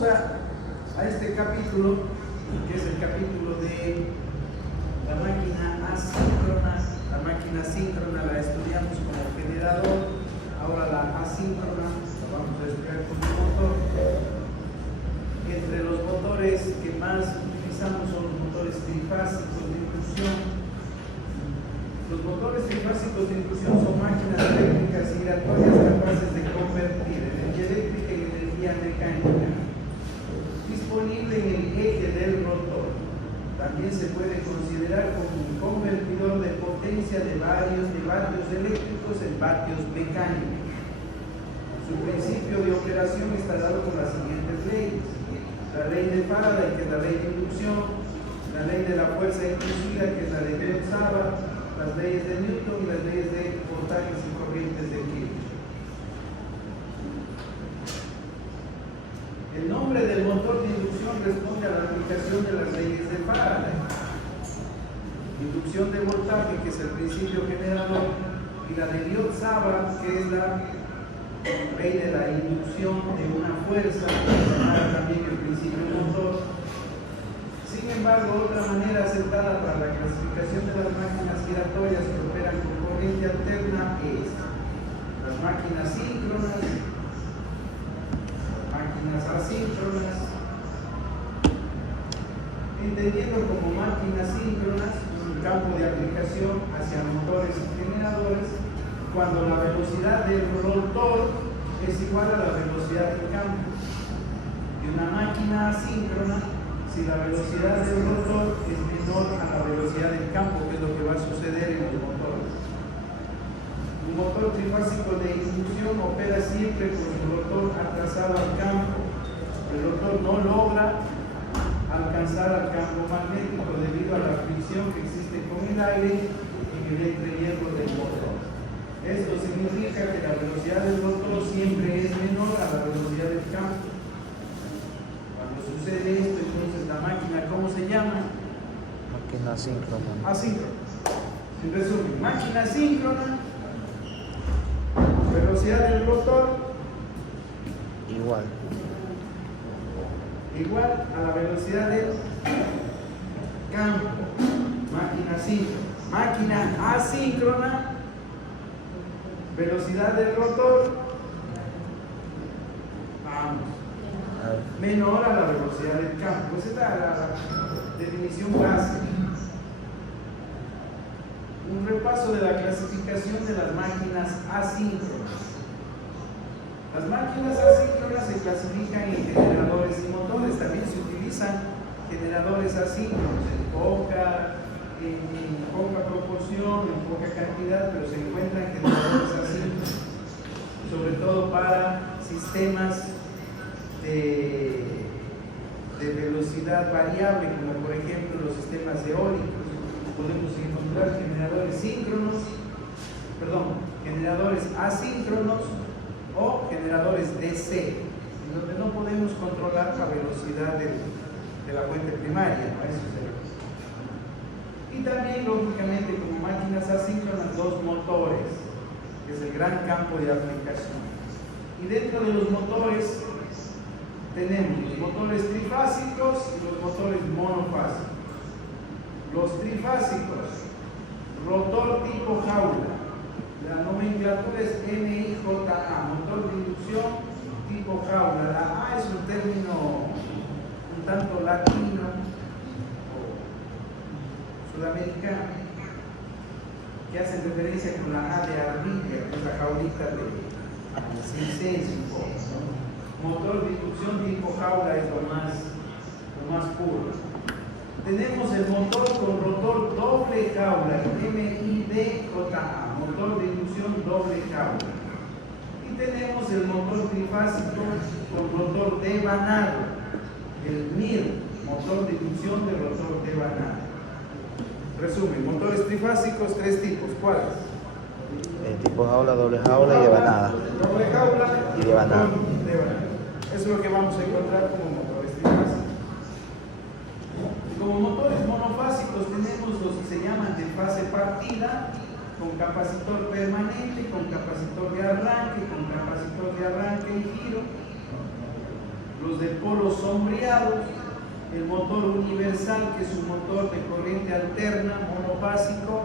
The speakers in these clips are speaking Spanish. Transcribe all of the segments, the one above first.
Vamos a este capítulo, que es el capítulo de la máquina asíncrona. La máquina síncrona la estudiamos como generador, ahora la asíncrona la vamos a estudiar como motor. Entre los motores que más utilizamos son los motores trifásicos de inducción. Los motores trifásicos de inducción son máquinas eléctricas giratorias capaces de convertir energía eléctrica en energía mecánica, disponible en el eje del rotor. También se puede considerar como un convertidor de potencia de vatios eléctricos en vatios mecánicos. Su principio de operación está dado con las siguientes leyes: la ley de Faraday, que es la ley de inducción; la ley de la fuerza inducida, que es la de Biot-Savart; las leyes de Newton y las leyes de voltajes y corrientes de Kirchhoff. El nombre del motor de inducción responde a la aplicación de las leyes de Faraday. Inducción de voltaje, que es el principio generador, y la de Biot-Savart, que es la ley de la inducción de una fuerza, llamada también el principio motor. Sin embargo, otra manera aceptada para la clasificación de las máquinas giratorias que operan con corriente alterna es las máquinas síncronas, máquinas asíncronas. Entendiendo como máquinas síncronas un campo de aplicación hacia motores y generadores cuando la velocidad del rotor es igual a la velocidad del campo, y una máquina asíncrona si la velocidad del rotor es menor a la velocidad del campo, que es lo que va a suceder en los motores. Un motor trifásico de inducción opera siempre con el rotor atrasado al campo. El rotor no logra alcanzar al campo magnético debido a la fricción que existe con el aire en el entrehierro del motor. Esto significa que la velocidad del rotor siempre es menor a la velocidad del campo. Cuando sucede esto, entonces la máquina, ¿cómo se llama? Máquina asíncrona. Asíncrona. En resumen, máquina asíncrona, velocidad del rotor igual a la velocidad del campo. Máquina asíncrona. Máquina asíncrona, velocidad del rotor menor a la velocidad del campo. Esa es la definición básica. Un repaso de la clasificación de las máquinas asíncronas. Las máquinas asíncronas se clasifican en generadores y motores. También se utilizan generadores asíncronos en poca proporción, en poca cantidad, pero se encuentran generadores asíncronos, sobre todo para sistemas de velocidad variable, como por ejemplo los sistemas eólicos. Podemos encontrar generadores asíncronos o generadores DC, en donde no podemos controlar la velocidad de la fuente primaria, ¿no? Eso es y también, lógicamente, como máquinas asíncronas, los motores, que es el gran campo de aplicación. Y dentro de los motores tenemos los motores trifásicos y los motores monofásicos. Los trifásicos, rotor tipo jaula. La nomenclatura es MIJA, motor de inducción tipo jaula. La A es un término un tanto latino o sudamericano, que hace referencia con la A de ardilla, que es la jaulita de circense un poco, ¿no? Motor de inducción tipo jaula es lo más puro. Tenemos el motor con rotor doble jaula, MIDJA, motor de inducción doble jaula. Y tenemos el motor trifásico con rotor devanado, el MIR, motor de inducción de rotor devanado. Resumen, motores trifásicos, tres tipos. ¿Cuáles? El tipo jaula, doble jaula y devanada. Doble jaula y devanada. Eso es lo que vamos a encontrar como motores trifásicos. Como motores monofásicos tenemos los que se llaman de fase partida, con capacitor permanente, con capacitor de arranque y giro. Los de polos sombreados, el motor universal, que es un motor de corriente alterna, monofásico,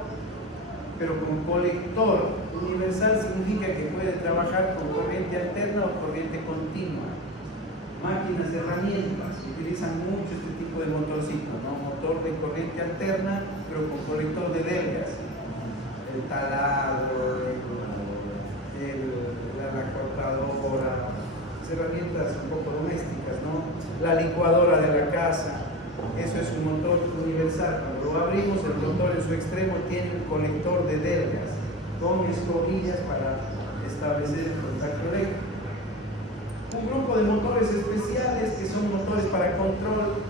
pero con colector. Universal significa que puede trabajar con corriente alterna o corriente continua. Máquinas, herramientas, utilizan mucho este tipo de motorcitos, ¿no? Motor de corriente alterna, pero con colector de delgas. El taladro, la cortadora, herramientas un poco domésticas, ¿no? La licuadora de la casa, eso es un motor universal. Cuando lo abrimos, el motor en su extremo tiene un colector de delgas con escobillas para establecer el contacto eléctrico. Un grupo de motores especiales que son motores para control,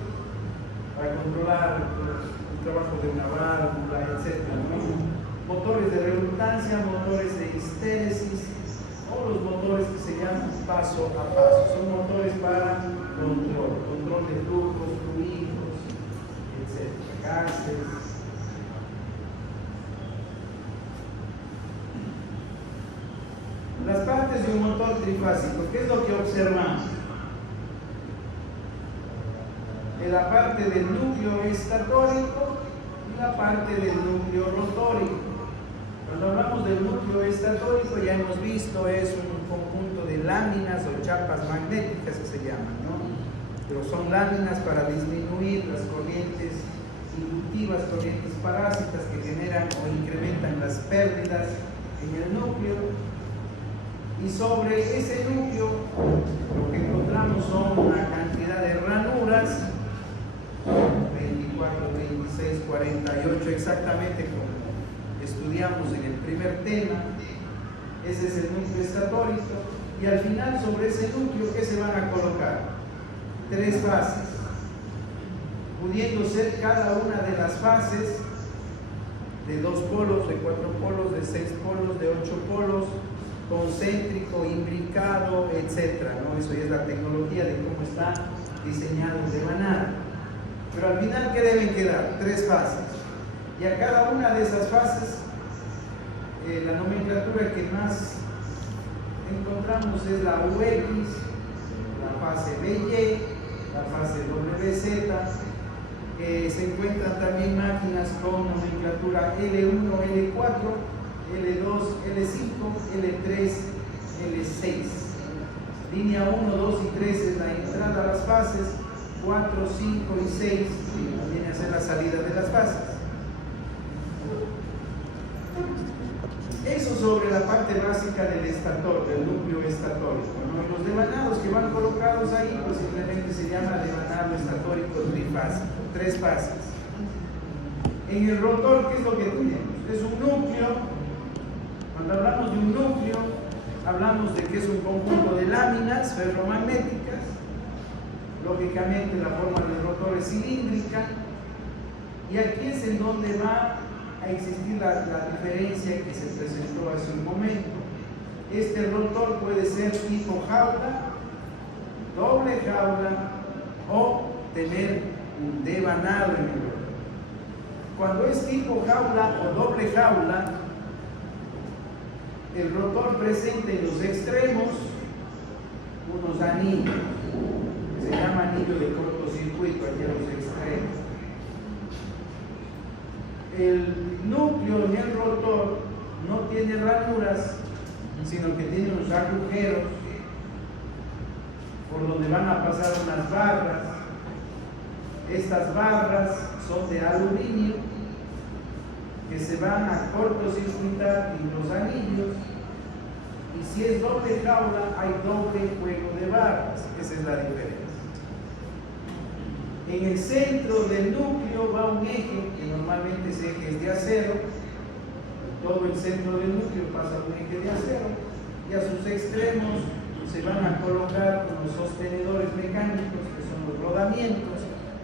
para controlar el trabajo de una válvula, etc., ¿no? Motores de redundancia, motores de histéresis, o los motores que se llaman paso a paso. Son motores para control de flujos, fluidos, etc., gases. Las partes de un motor trifásico, ¿qué es lo que observamos? En la parte del núcleo estatórico y la parte del núcleo rotórico. Cuando hablamos del núcleo estatórico, ya hemos visto, es un conjunto de láminas o chapas magnéticas que se llaman, ¿no? Pero son láminas para disminuir las corrientes inductivas, corrientes parásitas que generan o incrementan las pérdidas en el núcleo. Y sobre ese núcleo lo que encontramos son una cantidad de ranuras, 24, 26, 48, exactamente como estudiamos en el primer tema. Ese es el núcleo estatórico, y al final sobre ese núcleo, ¿qué se van a colocar? 3 fases, pudiendo ser cada una de las fases de 2 polos, de 4 polos, de 6 polos, de 8 polos, concéntrico, imbricado, etc., ¿no? Eso ya es la tecnología de cómo está diseñado el devanado. Pero al final, ¿qué deben quedar? 3 fases. Y a cada una de esas fases, la nomenclatura que más encontramos es la UX, la fase BY, la fase WZ. Se encuentran también máquinas con nomenclatura L1, L4, L2, L5, L3, L6. Línea 1, 2 y 3 es la entrada a las fases, 4, 5 y 6 viene a ser la salida de las fases. Eso sobre la parte básica del estator, del núcleo estatórico, ¿no? Los devanados que van colocados ahí, pues simplemente se llama devanado estatórico trifásico, 3 fases. En el rotor, ¿qué es lo que tenemos? Es un núcleo. Cuando hablamos de un núcleo, hablamos de que es un conjunto de láminas ferromagnéticas. Lógicamente la forma del rotor es cilíndrica, y aquí es en donde va a existir la diferencia que se presentó hace un momento. Este rotor puede ser tipo jaula, doble jaula, o tener un devanado en el rotor. Cuando es tipo jaula o doble jaula, el rotor presenta en los extremos unos anillos, que se llama anillo de cortocircuito, aquí a los extremos. El núcleo en el rotor no tiene ranuras, sino que tiene unos agujeros por donde van a pasar unas barras. Estas barras son de aluminio que se van a cortocircuitar en los anillos, y si es doble jaula hay doble juego de barras. Esa es la diferencia. En el centro del núcleo va un eje, que normalmente ese eje es de acero. Todo el centro del núcleo pasa un eje de acero, y a sus extremos se van a colocar unos sostenedores mecánicos, que son los rodamientos,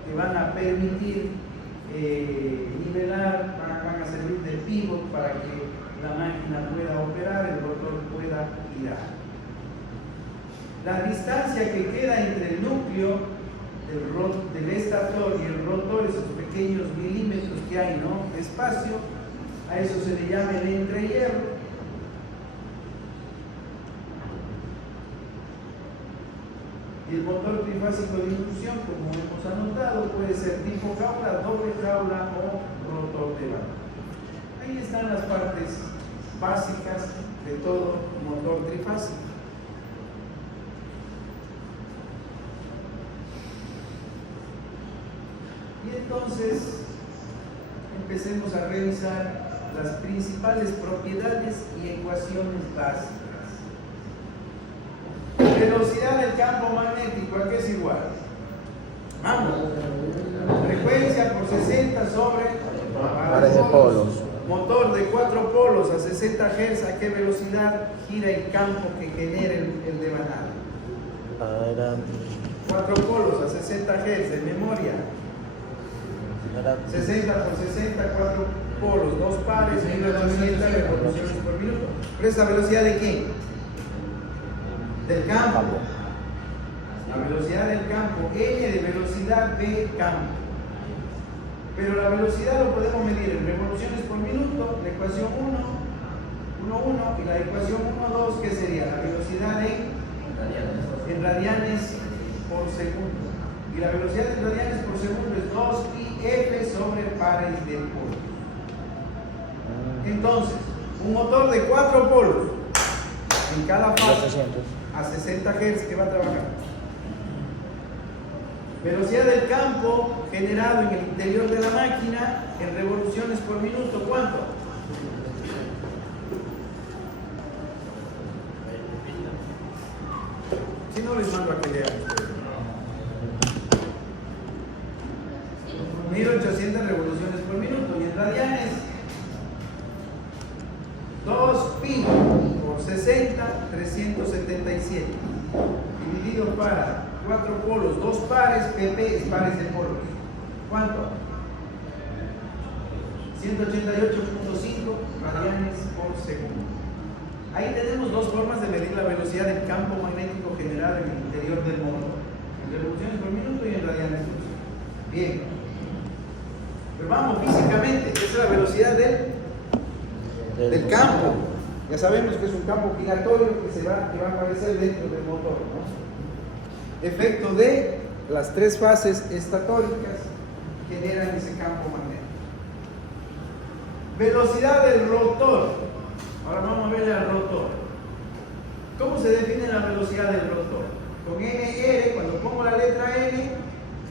que van a permitir nivelar, van a servir de pivot para que la máquina pueda operar, el rotor pueda girar. La distancia que queda entre el núcleo del estator y el rotor, esos pequeños milímetros que hay, ¿no?, de espacio, a eso se le llama el entrehierro. Y el motor trifásico de inducción, como hemos anotado, puede ser tipo jaula, doble jaula o rotor de vano. Ahí están las partes básicas de todo motor trifásico. Y entonces empecemos a revisar las principales propiedades y ecuaciones básicas. Velocidad del campo magnético, ¿a qué es igual? Vamos. Frecuencia por 60 sobre pares de polos. Motor de 4 polos a 60 Hz, ¿a qué velocidad gira el campo que genera el devanado? 4 polos a 60 Hz, de memoria. 60 por 60, 4 polos, 2 pares, 1200 revoluciones por minuto. ¿Pero esa velocidad de quién? Del campo. La velocidad del campo, N de velocidad B campo. Pero la velocidad lo podemos medir en revoluciones por minuto, la ecuación 1, 1, y la ecuación 1, 2, ¿qué sería? La velocidad en radianes por segundo. Y la velocidad en radianes por segundo es 2πf sobre pares de polos. Entonces, un motor de 4 polos en cada fase a 60 Hz que va a trabajar. Velocidad del campo generado en el interior de la máquina en revoluciones por minuto, ¿cuánto? Si no les mando a que lean. 1800 revoluciones por minuto. Y en radianes 2π por 60, 377 dividido para 4 polos, 2 pares, pp es pares de polos. ¿Cuánto? 188.5 radianes por segundo. Ahí tenemos dos formas de medir la velocidad del campo magnético generado en el interior del motor, en revoluciones por minuto y en radianes por segundo. Bien. Pero vamos, físicamente, esa es la velocidad del campo. Ya sabemos que es un campo giratorio que va a aparecer dentro del motor, ¿no? Efecto de las 3 fases estatóricas generan ese campo magnético. Velocidad del rotor. Ahora vamos a ver al rotor. ¿Cómo se define la velocidad del rotor? Con NR, cuando pongo la letra N,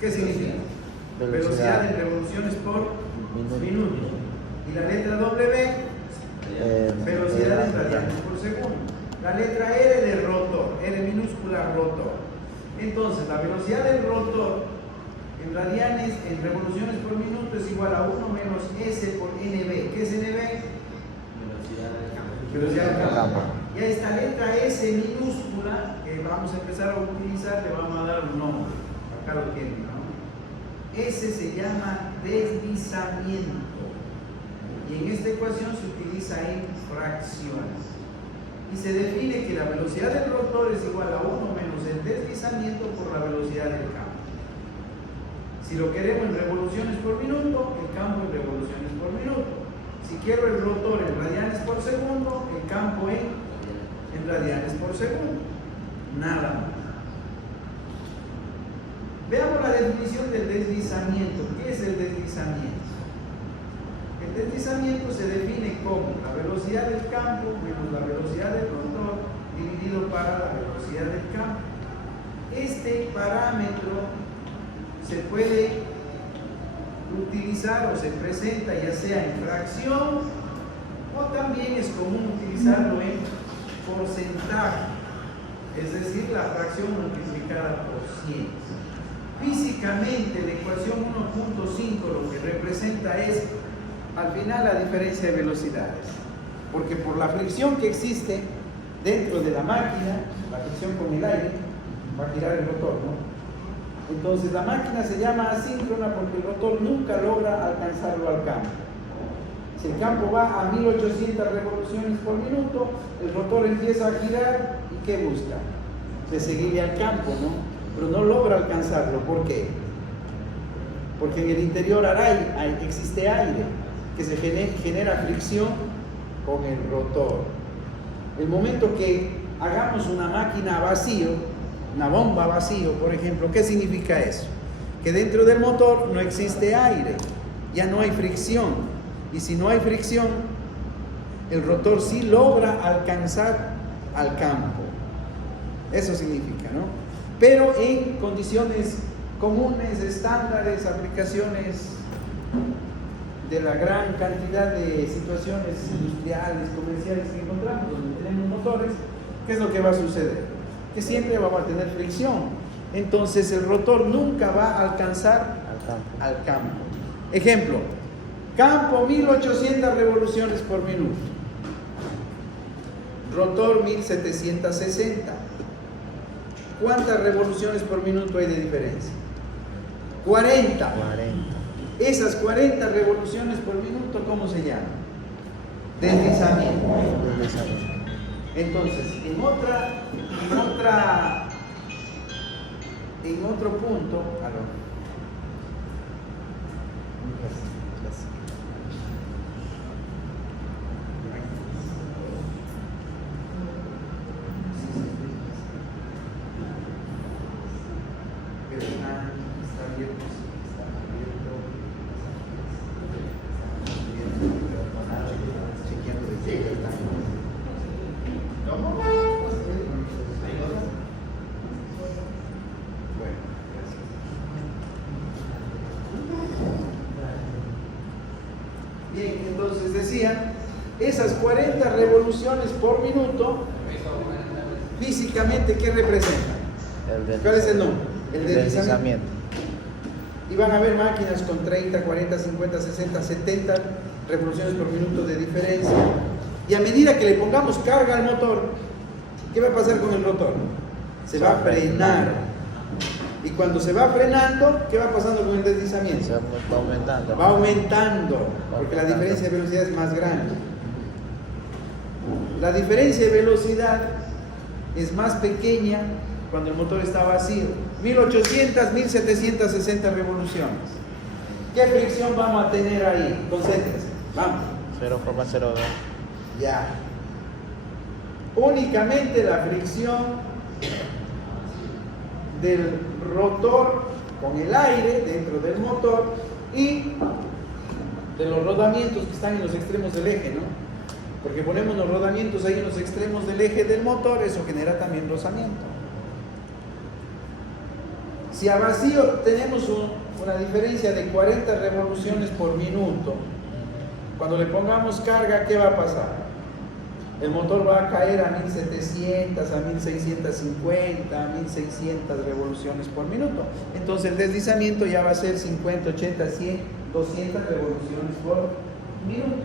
¿qué significa? Velocidad en revoluciones por minuto. Y la letra W, velocidad en radianes por segundo. La letra R de rotor, R minúscula rotor. Entonces, la velocidad del rotor en radianes, en revoluciones por minuto, es igual a 1 menos S por NB. ¿Qué es NB? Velocidad del campo. Y a esta letra S minúscula, que vamos a empezar a utilizar, le vamos a dar un nombre. Acá lo tienen, ¿no? S se llama deslizamiento. Y en esta ecuación se utiliza en fracciones. Y se define que la velocidad del rotor es igual a 1 menos el deslizamiento por la velocidad del campo. Si lo queremos en revoluciones por minuto, el campo en revoluciones por minuto. Si quiero el rotor en radianes por segundo, el campo en radianes por segundo. Nada más. Veamos la definición del deslizamiento. ¿Qué es el deslizamiento? El deslizamiento se define como la velocidad del campo menos la velocidad del rotor dividido para la velocidad del campo. Este parámetro se puede utilizar o se presenta ya sea en fracción o también es común utilizarlo en porcentaje, es decir, la fracción multiplicada por 100. Físicamente la ecuación 1.5 lo que representa es al final la diferencia de velocidades, porque por la fricción que existe dentro de la máquina, la fricción con el aire, va a girar el rotor, ¿no? Entonces la máquina se llama asíncrona porque el rotor nunca logra alcanzarlo al campo. Si el campo va a 1800 revoluciones por minuto, el rotor empieza a girar y ¿qué busca? De seguirle al campo, ¿no? Pero no logra alcanzarlo. ¿Por qué? Porque en el interior existe aire que se genera fricción con el rotor. El momento que hagamos una máquina a vacío, una bomba a vacío, por ejemplo, ¿qué significa eso? Que dentro del motor no existe aire, ya no hay fricción. Y si no hay fricción, el rotor sí logra alcanzar al campo. Eso significa, ¿no? Pero en condiciones comunes, estándares, aplicaciones de la gran cantidad de situaciones industriales, comerciales que encontramos, donde tenemos motores, ¿qué es lo que va a suceder? Que siempre vamos a tener fricción. Entonces el rotor nunca va a alcanzar al campo. Ejemplo, campo 1800 revoluciones por minuto, rotor 1760. ¿Cuántas revoluciones por minuto hay de diferencia? 40. Esas 40 revoluciones por minuto, ¿cómo se llama? Deslizamiento. Entonces, en otro punto, bien, entonces decía, esas 40 revoluciones por minuto, físicamente, ¿qué representan? ¿Cuál es el nombre? El deslizamiento. Y van a haber máquinas con 30, 40, 50, 60, 70 revoluciones por minuto de diferencia. Y a medida que le pongamos carga al motor, ¿qué va a pasar con el rotor? Se va a frenar. Y cuando se va frenando, ¿qué va pasando con el deslizamiento? Se va aumentando. Va aumentando, porque la diferencia de velocidad es más grande. La diferencia de velocidad es más pequeña cuando el motor está vacío. 1800, 1760 revoluciones. ¿Qué fricción vamos a tener ahí? Concéntrense. Vamos. 0,02. Ya. Únicamente la fricción del rotor con el aire dentro del motor y de los rodamientos que están en los extremos del eje, ¿no? Porque ponemos los rodamientos ahí en los extremos del eje del motor, eso genera también rozamiento. Si a vacío tenemos una diferencia de 40 revoluciones por minuto, cuando le pongamos carga, ¿qué va a pasar? El motor va a caer a 1700, a 1650, a 1600 revoluciones por minuto. Entonces el deslizamiento ya va a ser 50, 80, 100, 200 revoluciones por minuto.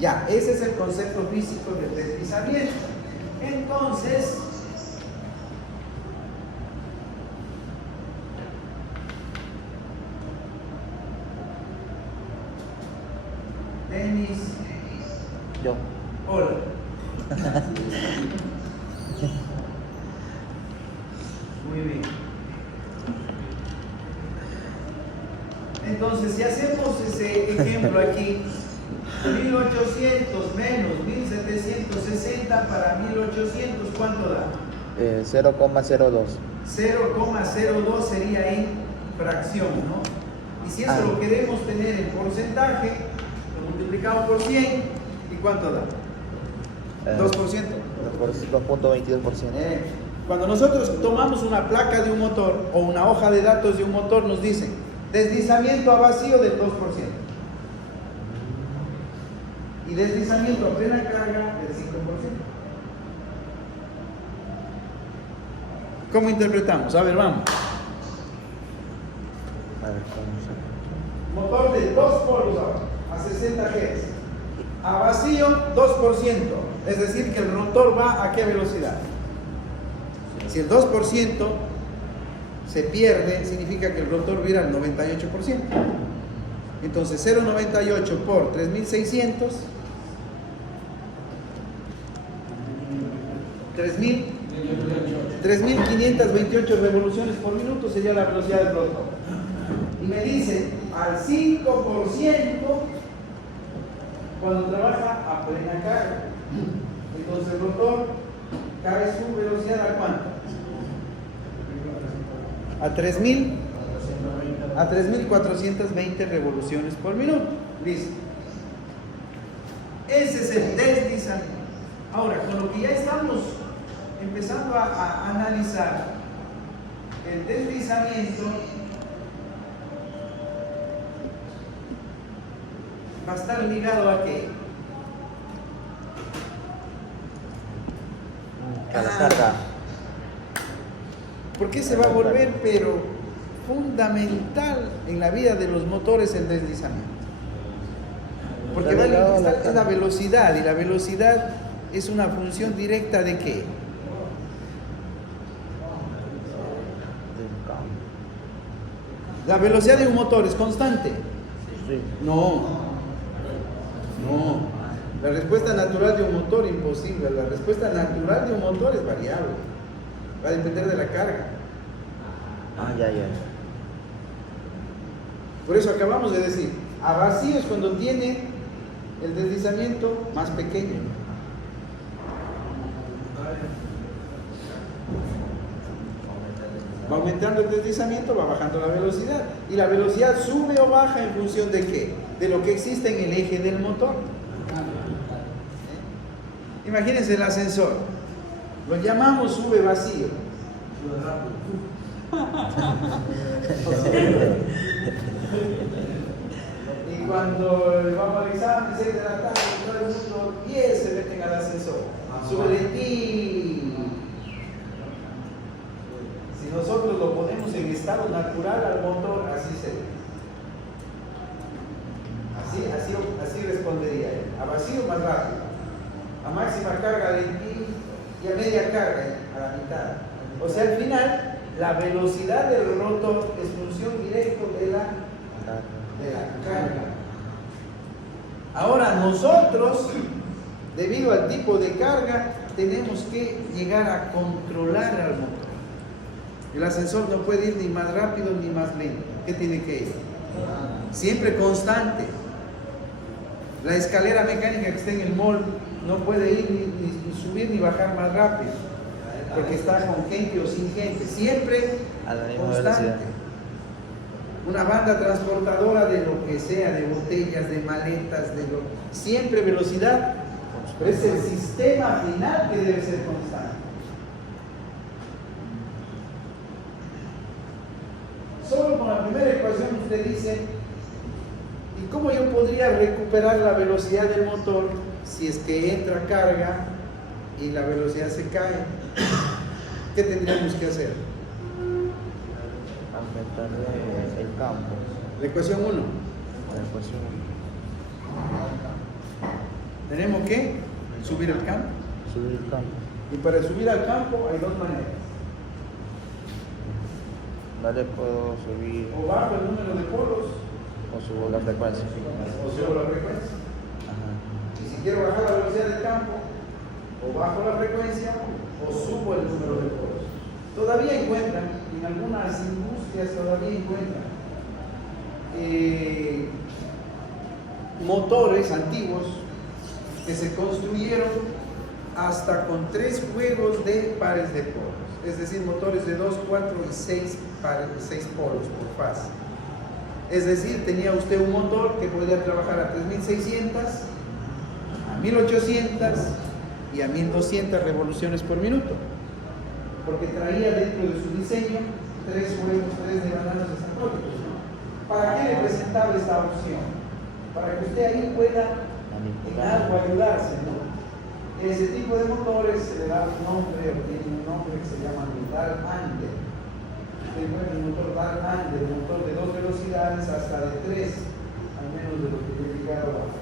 Ya, ese es el concepto físico del deslizamiento. Entonces, Denis. Yo. Hola. Muy bien. Entonces, si hacemos ese ejemplo aquí, 1800 menos 1760 para 1800, ¿cuánto da? 0,02. 0,02 sería en fracción, ¿no? Y si eso lo queremos tener en porcentaje, lo multiplicamos por 100, ¿y cuánto da? 2%. 2.22%. Cuando nosotros tomamos una placa de un motor o una hoja de datos de un motor, nos dicen deslizamiento a vacío del 2% y deslizamiento a plena carga del 5%. ¿Cómo interpretamos? A ver, vamos. A ver, ¿cómo se...? Motor de 2 polos ahora, a 60 Hz. A vacío, 2%. Es decir, que el rotor va a qué velocidad. Si el 2% se pierde, significa que el rotor vira al 98%. Entonces, 0,98 por 3600, 3.528 revoluciones por minuto sería la velocidad del rotor. Y me dicen, al 5%, cuando trabaja a plena carga. Entonces el rotor cae su velocidad ¿a cuánto? a 3.420 revoluciones por minuto. Listo. Ese es el deslizamiento. Ahora, con lo que ya estamos empezando a analizar, el deslizamiento va a estar ligado a qué? A la carga. ¿Por qué se va a volver, pero fundamental en la vida de los motores el deslizamiento? Porque Está ligado a la es la carga. velocidad, y la velocidad es una función directa ¿de qué? Del campo. ¿La velocidad de un motor es constante? Sí. No. La respuesta natural de un motor imposible. La respuesta natural de un motor es variable. Va a depender de la carga. Ah, ya. Por eso acabamos de decir, a vacío es cuando tiene el deslizamiento más pequeño. Va aumentando el deslizamiento, va bajando la velocidad. Y la velocidad sube o baja en función de qué? De lo que existe en el eje del motor. Imagínense el ascensor. Lo llamamos sube vacío. Y cuando vamos al examen, 6 de la tarde, todo el mundo 10 se meten al ascensor. Sube de ti. Si nosotros lo ponemos en estado natural al motor, así sería. Así respondería él. A vacío más rápido. A máxima carga de ti y a media carga a la mitad. O sea, al final, la velocidad del rotor es función directa de la carga. Ahora nosotros, debido al tipo de carga, tenemos que llegar a controlar al motor. El ascensor no puede ir ni más rápido ni más lento. ¿Qué tiene que ir? Siempre constante. La escalera mecánica que está en el mall no puede ir ni subir ni bajar más rápido, porque está con gente o sin gente. Siempre A la misma constante. velocidad. Una banda transportadora de lo que sea, de botellas, de maletas, siempre velocidad, pero es el sistema final que debe ser constante. Solo con la primera ecuación usted dice, ¿y cómo yo podría recuperar la velocidad del motor si es que entra carga y la velocidad se cae? ¿Qué tendríamos que hacer? Aumentar el campo. La ecuación 1. La ecuación. Tenemos que subir al campo. Subir el campo. Y para subir al campo hay dos maneras. Vale, puedo subir O bajo el número de polos o subo la frecuencia. o subo la frecuencia. Ajá. Y si quiero bajar la velocidad del campo, o bajo la frecuencia o subo el número de polos. Todavía encuentran, en algunas industrias todavía encuentran motores antiguos que se construyeron hasta con 3 juegos de pares de polos. Es decir, motores de 2, 4 y 6 polos por fase. Es decir, tenía usted un motor que podía trabajar a 3600, a 1800 y a 1200 revoluciones por minuto, porque traía dentro de su diseño 3 juegos, 3 devanados asintóticos, ¿no? ¿Para qué le presentaba esta opción? Para que usted ahí pueda en algo ayudarse, ¿no? Ese tipo de motores se le da un nombre, o tiene un nombre que se llama Dahl-Ander. Usted encuentra el motor Dahl-Ander, un motor de 2 velocidades hasta de 3, al menos de lo que yo he llegado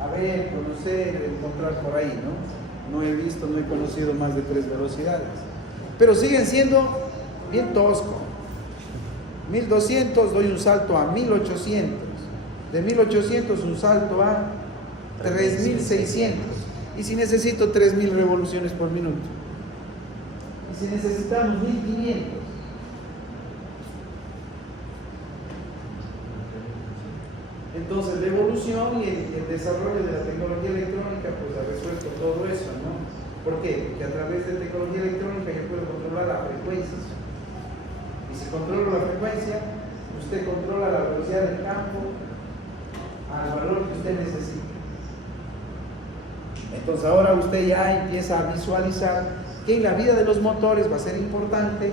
a ver, conocer, encontrar por ahí, ¿no? No he visto, no he conocido más de 3 velocidades. Pero siguen siendo bien tosco. 1200 doy un salto a 1800. De 1800 un salto a 3600. ¿Y si necesito 3000 revoluciones por minuto? ¿Y si necesitamos 1500? Entonces la evolución y el desarrollo de la tecnología electrónica pues ha resuelto todo eso, ¿no? ¿Por qué? Porque a través de tecnología electrónica yo puedo controlar las frecuencias. Y si controlo la frecuencia, usted controla la velocidad del campo al valor que usted necesita. Entonces ahora usted ya empieza a visualizar que en la vida de los motores va a ser importante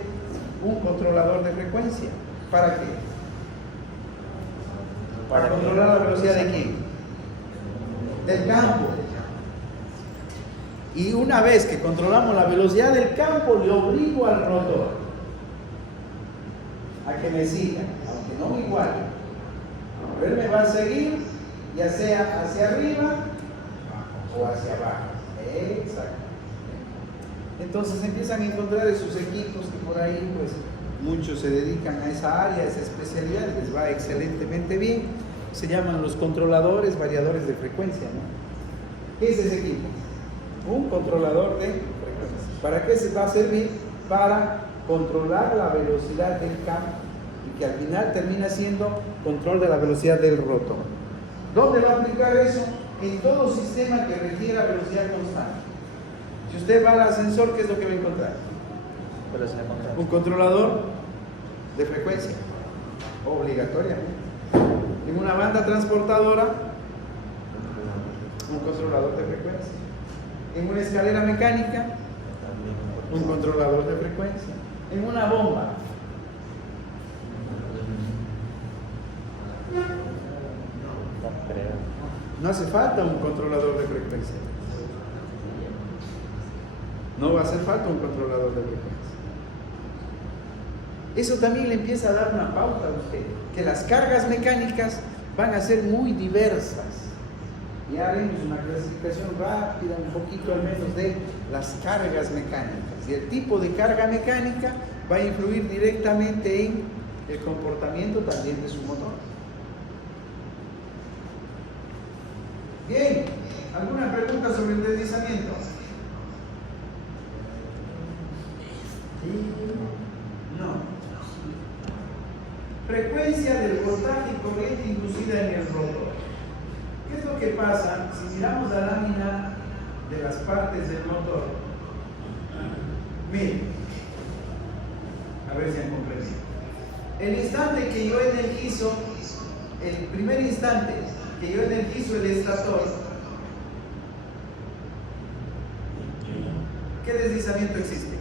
un controlador de frecuencia. ¿Para qué? Para controlar la velocidad de quién? Del campo. Y una vez que controlamos la velocidad del campo, le obligo al rotor a que me siga, aunque no me iguale. Pero él me va a seguir, ya sea hacia arriba o hacia abajo. Exacto. Entonces empiezan a encontrar esos equipos que por ahí, pues, muchos se dedican a esa área, a esa especialidad, les va excelentemente bien. Se llaman los controladores variadores de frecuencia, ¿no? ¿Qué es ese equipo? Un controlador de frecuencia. ¿Para qué se va a servir? Para controlar la velocidad del campo y que al final termina siendo control de la velocidad del rotor. ¿Dónde va a aplicar eso? En todo sistema que requiera velocidad constante. Si usted va al ascensor, ¿qué es lo que va a encontrar? Un controlador de frecuencia, obligatoriamente. En una banda transportadora, un controlador de frecuencia. En una escalera mecánica, un controlador de frecuencia. En una bomba, no hace falta un controlador de frecuencia. No va a hacer falta un controlador de frecuencia. Eso también le empieza a dar una pauta a usted, que las cargas mecánicas van a ser muy diversas. Y haremos una clasificación rápida, un poquito al menos, de las cargas mecánicas. Y el tipo de carga mecánica va a influir directamente en el comportamiento también de su motor. Bien, ¿alguna pregunta sobre el deslizamiento? No. Frecuencia del voltaje y corriente inducida en el rotor. ¿Qué es lo que pasa si miramos la lámina de las partes del motor? Miren, a ver si han comprendido. El instante que yo energizo, el primer instante que yo energizo el estator, ¿qué deslizamiento existe?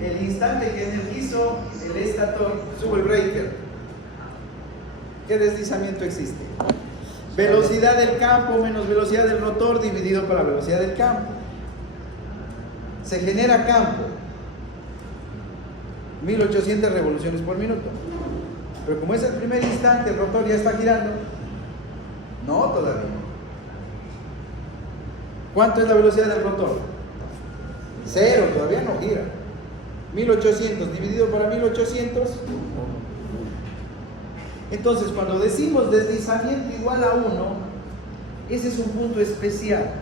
El instante que energizo el estator, subo el breaker. ¿Qué deslizamiento existe? Velocidad del campo menos velocidad del rotor dividido por la velocidad del campo. Se genera campo. 1800 revoluciones por minuto. Pero como es el primer instante, el rotor ya está girando. No, todavía. ¿Cuánto es la velocidad del rotor? 0, todavía no gira. 1800 dividido para 1800. Entonces, cuando decimos deslizamiento igual a 1, ese es un punto especial.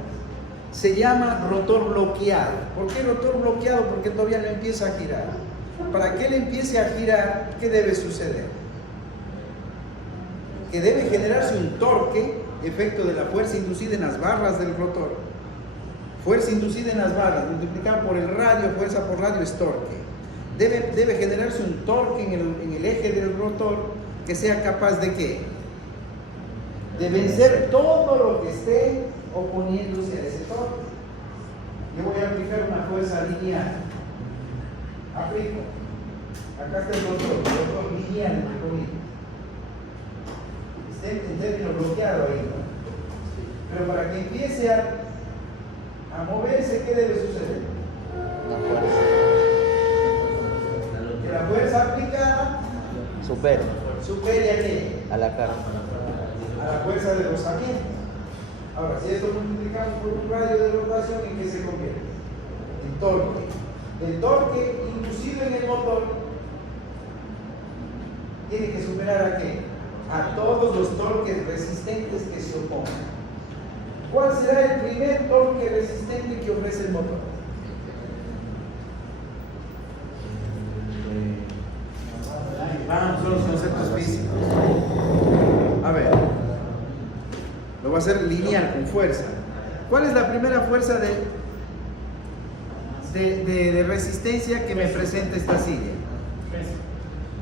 Se llama rotor bloqueado. ¿Por qué rotor bloqueado? Porque todavía no empieza a girar. Para que él empiece a girar, ¿qué debe suceder? Que debe generarse un torque, efecto de la fuerza inducida en las barras del rotor. Fuerza inducida en las barras, multiplicada por el radio, fuerza por radio es torque. Debe generarse un torque en el eje del rotor que sea capaz de ¿qué? De vencer todo lo que esté oponiéndose a ese torque. Yo voy a aplicar una fuerza lineal. Aplico. Acá está el rotor lineal, entre comillas. Está en término bloqueado ahí, ¿no? Pero para que empiece a moverse, ¿qué debe suceder? La fuerza. Que la fuerza aplicada supere a qué? A la carga. A la fuerza de rozamiento. Ahora, si esto multiplicamos por un radio de rotación, ¿en qué se convierte? En torque. El torque inducido en el motor tiene que superar a qué? A todos los torques resistentes que se opongan. ¿Cuál será el primer torque resistente que ofrece el motor? Vamos, son los conceptos físicos. A ver. va a ser lineal, con fuerza. ¿Cuál es la primera fuerza de resistencia que me presenta esta silla?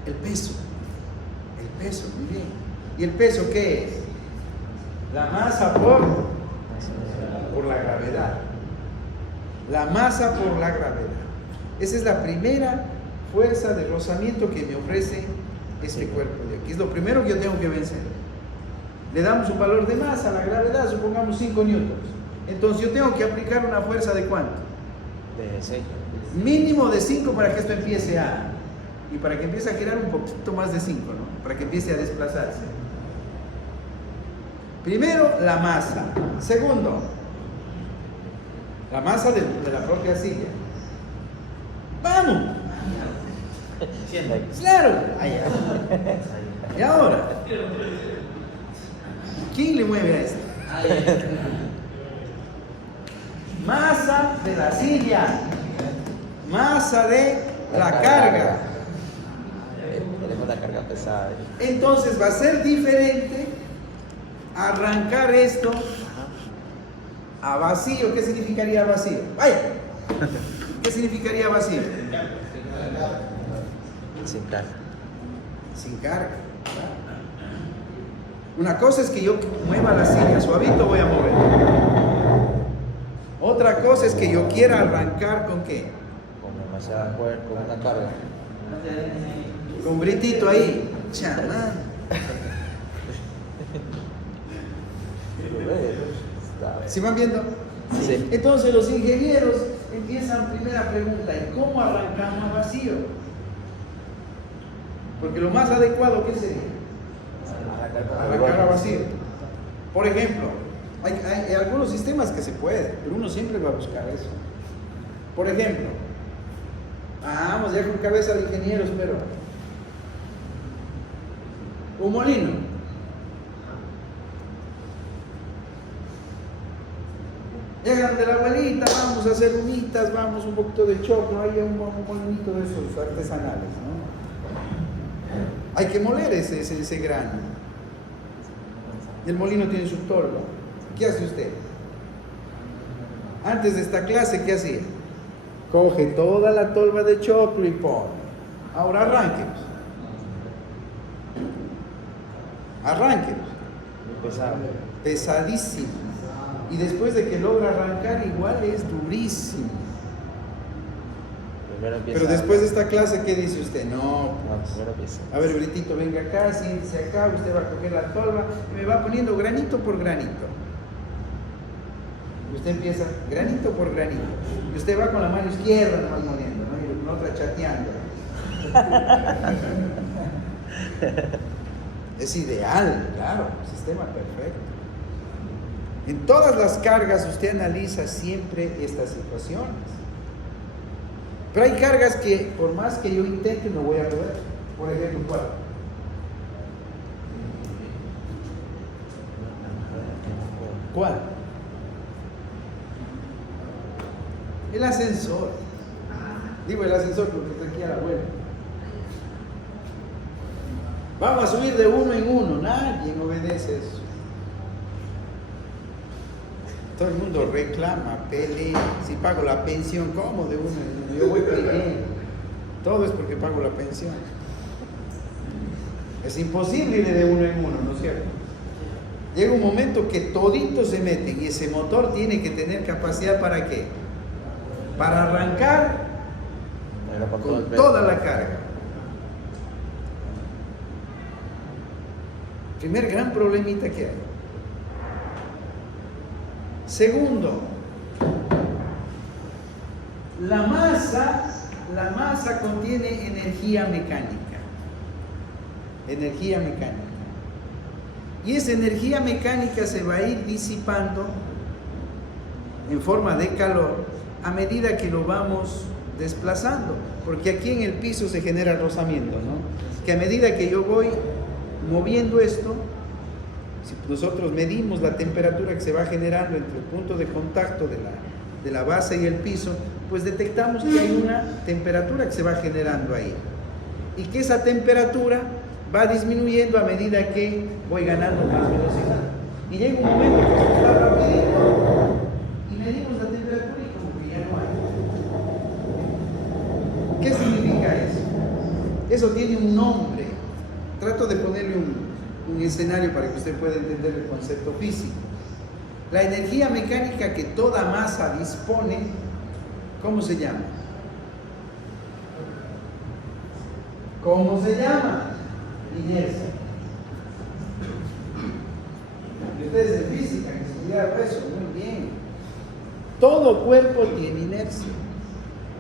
El peso. El peso, muy bien. ¿Y el peso qué es? La masa por la gravedad. La masa por la gravedad. Esa es la primera fuerza de rozamiento que me ofrece este cuerpo de aquí. Es lo primero que yo tengo que vencer. Le damos un valor de masa a la gravedad, supongamos 5 newtons. Entonces yo tengo que aplicar una fuerza de ¿cuánto? De 6. Mínimo de 5 para que esto empiece a... Y para que empiece a girar un poquito más de 5, ¿no? Para que empiece a desplazarse. Primero, la masa. Segundo, la masa de la propia silla. ¡Vamos! ¡Claro! Y ahora, ¿quién le mueve a esto? Masa de la silla. Masa de la carga. Tenemos la carga pesada. Entonces va a ser diferente arrancar esto a vacío. ¿Qué significaría vacío? ¡Vaya! ¿Qué significaría vacío? Sin carga. Sin carga. Una cosa es que yo mueva la silla, suavito voy a mover. Otra cosa es que yo quiera arrancar ¿con qué? Con demasiada fuerza, con una carga. Con gritito ahí. Chamán. ¿Sí van viendo? Sí. Entonces los ingenieros empiezan primera pregunta, ¿y cómo arrancamos a vacío? Porque lo más adecuado, ¿qué sería? Arrancar a vacío. Por ejemplo, hay algunos sistemas que se puede, pero uno siempre va a buscar eso. Por ejemplo, vamos ya con cabeza de ingenieros, pero un molino. Llegan de la abuelita, vamos a hacer unitas, vamos un poquito de choclo, hay un molinito de esos artesanales, ¿no? Hay que moler ese grano. El molino tiene su tolva. ¿Qué hace usted? Antes de esta clase, ¿qué hacía? Coge toda la tolva de choclo y pone. Ahora arránquenos. Arránquenos. Muy pesado. Pesadísimo. Y después de que logra arrancar, igual es durísimo. Pero después de esta clase, ¿qué dice usted? No, pues. A ver, Britito, venga acá, siéntese acá, usted va a coger la tolva y me va poniendo granito por granito. Y usted empieza granito por granito. Y usted va con la mano izquierda nomás moliendo, ¿no? Y con otra chateando. Es ideal, claro, sistema perfecto. En todas las cargas usted analiza siempre estas situaciones. Pero hay cargas que por más que yo intente no voy a poder. Por ejemplo, ¿cuál? ¿Cuál? El ascensor. Digo el ascensor porque está aquí a la vuelta. Vamos a subir de uno en uno. Nadie obedece eso. Todo el mundo reclama, pelea. Si pago la pensión, ¿cómo de uno en uno? Yo voy peleando. Todo es porque pago la pensión. Es imposible ir de uno en uno, ¿no es cierto? Llega un momento que toditos se meten y ese motor tiene que tener capacidad ¿para qué? Para arrancar con toda la carga. Primer gran problemita que hay. Segundo, la masa contiene energía mecánica. Energía mecánica. Y esa energía mecánica se va a ir disipando en forma de calor a medida que lo vamos desplazando. Porque aquí en el piso se genera rozamiento, ¿no? Que a medida que yo voy moviendo esto, si nosotros medimos la temperatura que se va generando entre el punto de contacto de la base y el piso, pues detectamos que hay una temperatura que se va generando ahí. Y que esa temperatura va disminuyendo a medida que voy ganando más velocidad. Y llega un momento que esto está rapidito y medimos la temperatura y como que ya no hay. ¿Qué significa eso? Eso tiene un nombre. Trato de ponerle un escenario para que usted pueda entender el concepto físico. La energía mecánica que toda masa dispone, ¿cómo se llama? ¿Cómo se llama? Inercia. Y ustedes en física que estudiaron eso, muy bien. Todo cuerpo tiene inercia.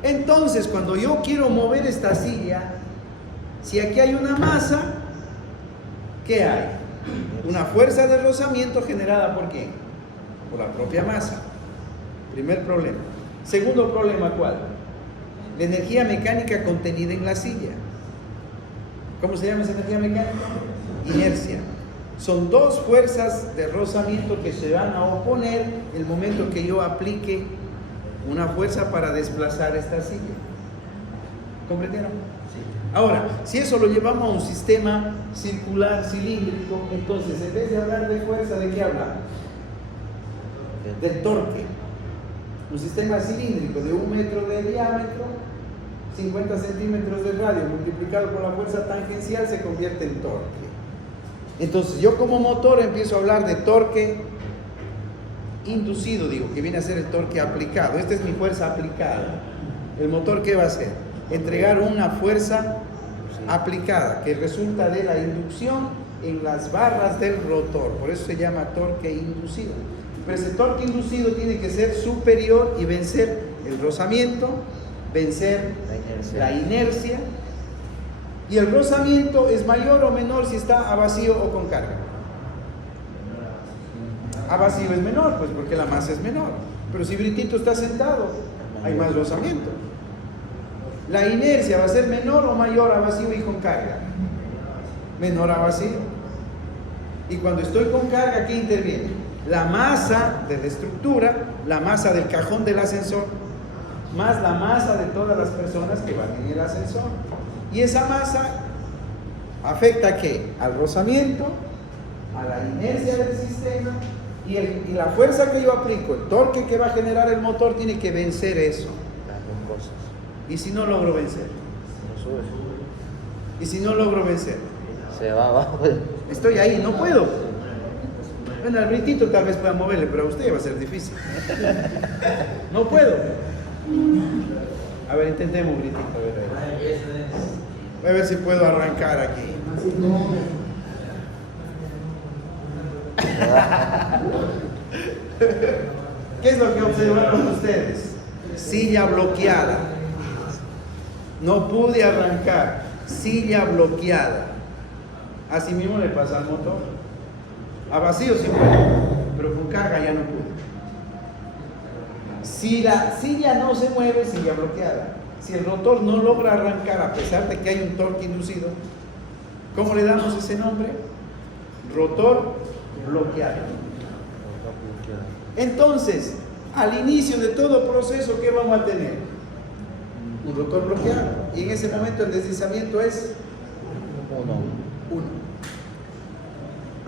Entonces, cuando yo quiero mover esta silla, si aquí hay una masa, ¿qué hay? Una fuerza de rozamiento generada ¿por quién? Por la propia masa. Primer problema. Segundo problema, ¿cuál? La energía mecánica contenida en la silla. ¿Cómo se llama esa energía mecánica? Inercia. Son dos fuerzas de rozamiento que se van a oponer el momento que yo aplique una fuerza para desplazar esta silla. ¿Comprendieron? Sí. Ahora, si eso lo llevamos a un sistema circular, cilíndrico, entonces en vez de hablar de fuerza, ¿de qué hablamos? Del torque. Un sistema cilíndrico de 1 metro de diámetro, 50 centímetros de radio, multiplicado por la fuerza tangencial, se convierte en torque. Entonces yo como motor empiezo a hablar de torque inducido, digo, que viene a ser el torque aplicado. Esta es mi fuerza aplicada. ¿El motor qué va a hacer? Entregar una fuerza aplicada que resulta de la inducción en las barras del rotor. Por eso se llama torque inducido. Pero ese torque inducido tiene que ser superior y vencer el rozamiento, vencer la inercia. Y el rozamiento es mayor o menor si está a vacío o con carga. A vacío es menor, pues porque la masa es menor. Pero si Britito está sentado, hay más rozamiento. La inercia va a ser menor o mayor a vacío y con carga. Menor a vacío. Y cuando estoy con carga, ¿qué interviene? La masa de la estructura, la masa del cajón del ascensor, más la masa de todas las personas que van en el ascensor. Y esa masa afecta ¿a qué? Al rozamiento, a la inercia del sistema y la fuerza que yo aplico, el torque que va a generar el motor tiene que vencer eso. Las dos cosas. ¿Y si no logro vencer? No sube. ¿Y si no logro vencer? Se va abajo. Estoy ahí, no puedo. Bueno, al Britito tal vez pueda moverle, pero a usted va a ser difícil. No puedo. A ver, intentemos, Britito. A ver si puedo arrancar aquí. ¿Qué es lo que observaron ustedes? Silla bloqueada. No pude arrancar. Silla bloqueada. Así mismo le pasa al motor. A vacío sí puede, pero con carga ya no pude. Si la silla no se mueve, silla bloqueada. Si el rotor no logra arrancar a pesar de que hay un torque inducido, ¿cómo le damos ese nombre? Rotor bloqueado. Entonces, al inicio de todo proceso, ¿qué vamos a tener? Un rotor bloqueado. Y en ese momento el deslizamiento es 1.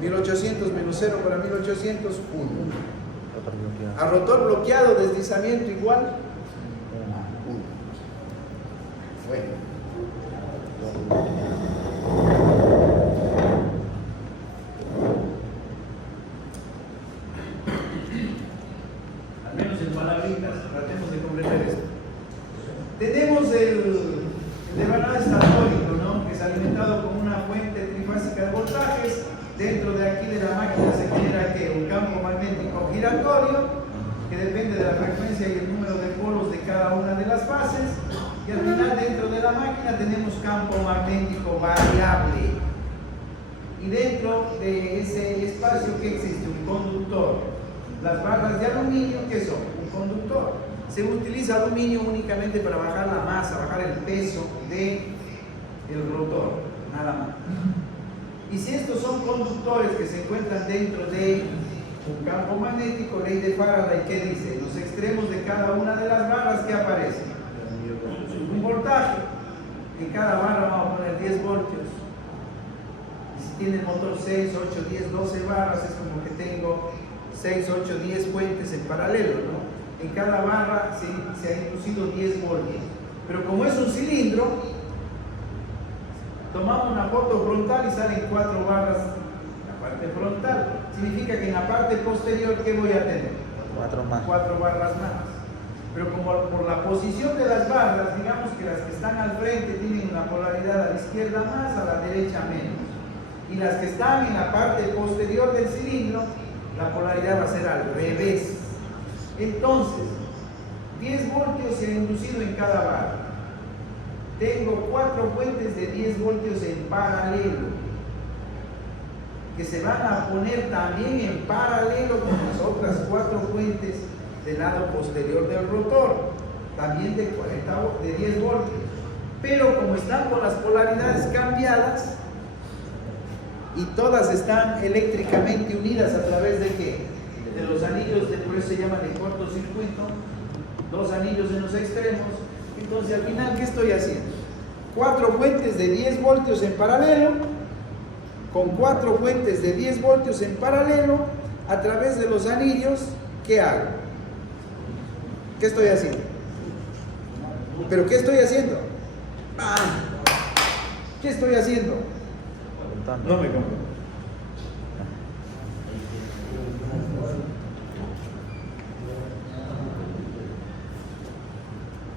1800 menos 0 para 1800, 1. A rotor bloqueado, deslizamiento igual 1. Bueno. Al menos en palabritas, tratemos de comprender esto. Tenemos el devanado estatórico, ¿no? Que es alimentado con una fuente trifásica de voltajes. Dentro de aquí de la máquina se genera ¿qué? Un campo magnético giratorio que depende de la frecuencia y el número de polos de cada una de las fases. Y al final dentro de la máquina tenemos campo magnético variable. Y dentro de ese espacio ¿qué existe? Un conductor. Las barras de aluminio, ¿qué son? Un conductor. Se utiliza aluminio únicamente para bajar la masa, bajar el peso del rotor, nada más. Y si estos son conductores que se encuentran dentro de un campo magnético, ley de Faraday, ¿qué dice? En los extremos de cada una de las barras, ¿qué aparece? Un voltaje. En cada barra vamos a poner 10 voltios. Y si tiene el motor 6, 8, 10, 12 barras, es como que tengo 6, 8, 10 puentes en paralelo, ¿no? En cada barra se ha inducido 10 voltios. Pero como es un cilindro, tomamos una foto frontal y salen 4 barras en la parte frontal. Significa que en la parte posterior, ¿qué voy a tener? 4 más. 4 barras más. Pero como por la posición de las barras, digamos que las que están al frente tienen una polaridad a la izquierda más, a la derecha menos. Y las que están en la parte posterior del cilindro, la polaridad va a ser al revés. Entonces, 10 voltios se han inducido en cada barra. Tengo 4 fuentes de 10 voltios en paralelo, que se van a poner también en paralelo con las otras 4 fuentes del lado posterior del rotor, también de 10 voltios. Pero como están con las polaridades cambiadas y todas están eléctricamente unidas a través de ¿qué? De los anillos, por eso se llaman de cortocircuito, 2 anillos en los extremos. Entonces al final, ¿qué estoy haciendo? 4 fuentes de 10 voltios en paralelo, con 4 fuentes de 10 voltios en paralelo, a través de los anillos, ¿qué hago? ¿Qué estoy haciendo? ¿Pero qué estoy haciendo? ¿Qué estoy haciendo? No me compro.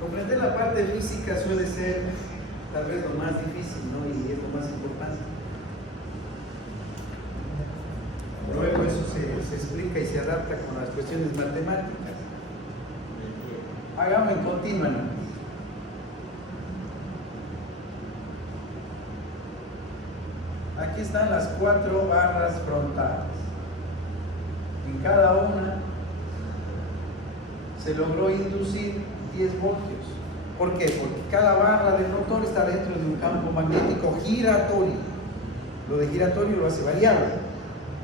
Comprender la parte física suele ser tal vez lo más difícil, ¿no? Y es lo más importante. Luego eso se explica y se adapta con las cuestiones matemáticas. Hagamos en continua, ¿no? Aquí están las 4 barras frontales. En cada una se logró inducir 10 voltios. ¿Por qué? Porque cada barra del rotor está dentro de un campo magnético giratorio. Lo de giratorio lo hace variable.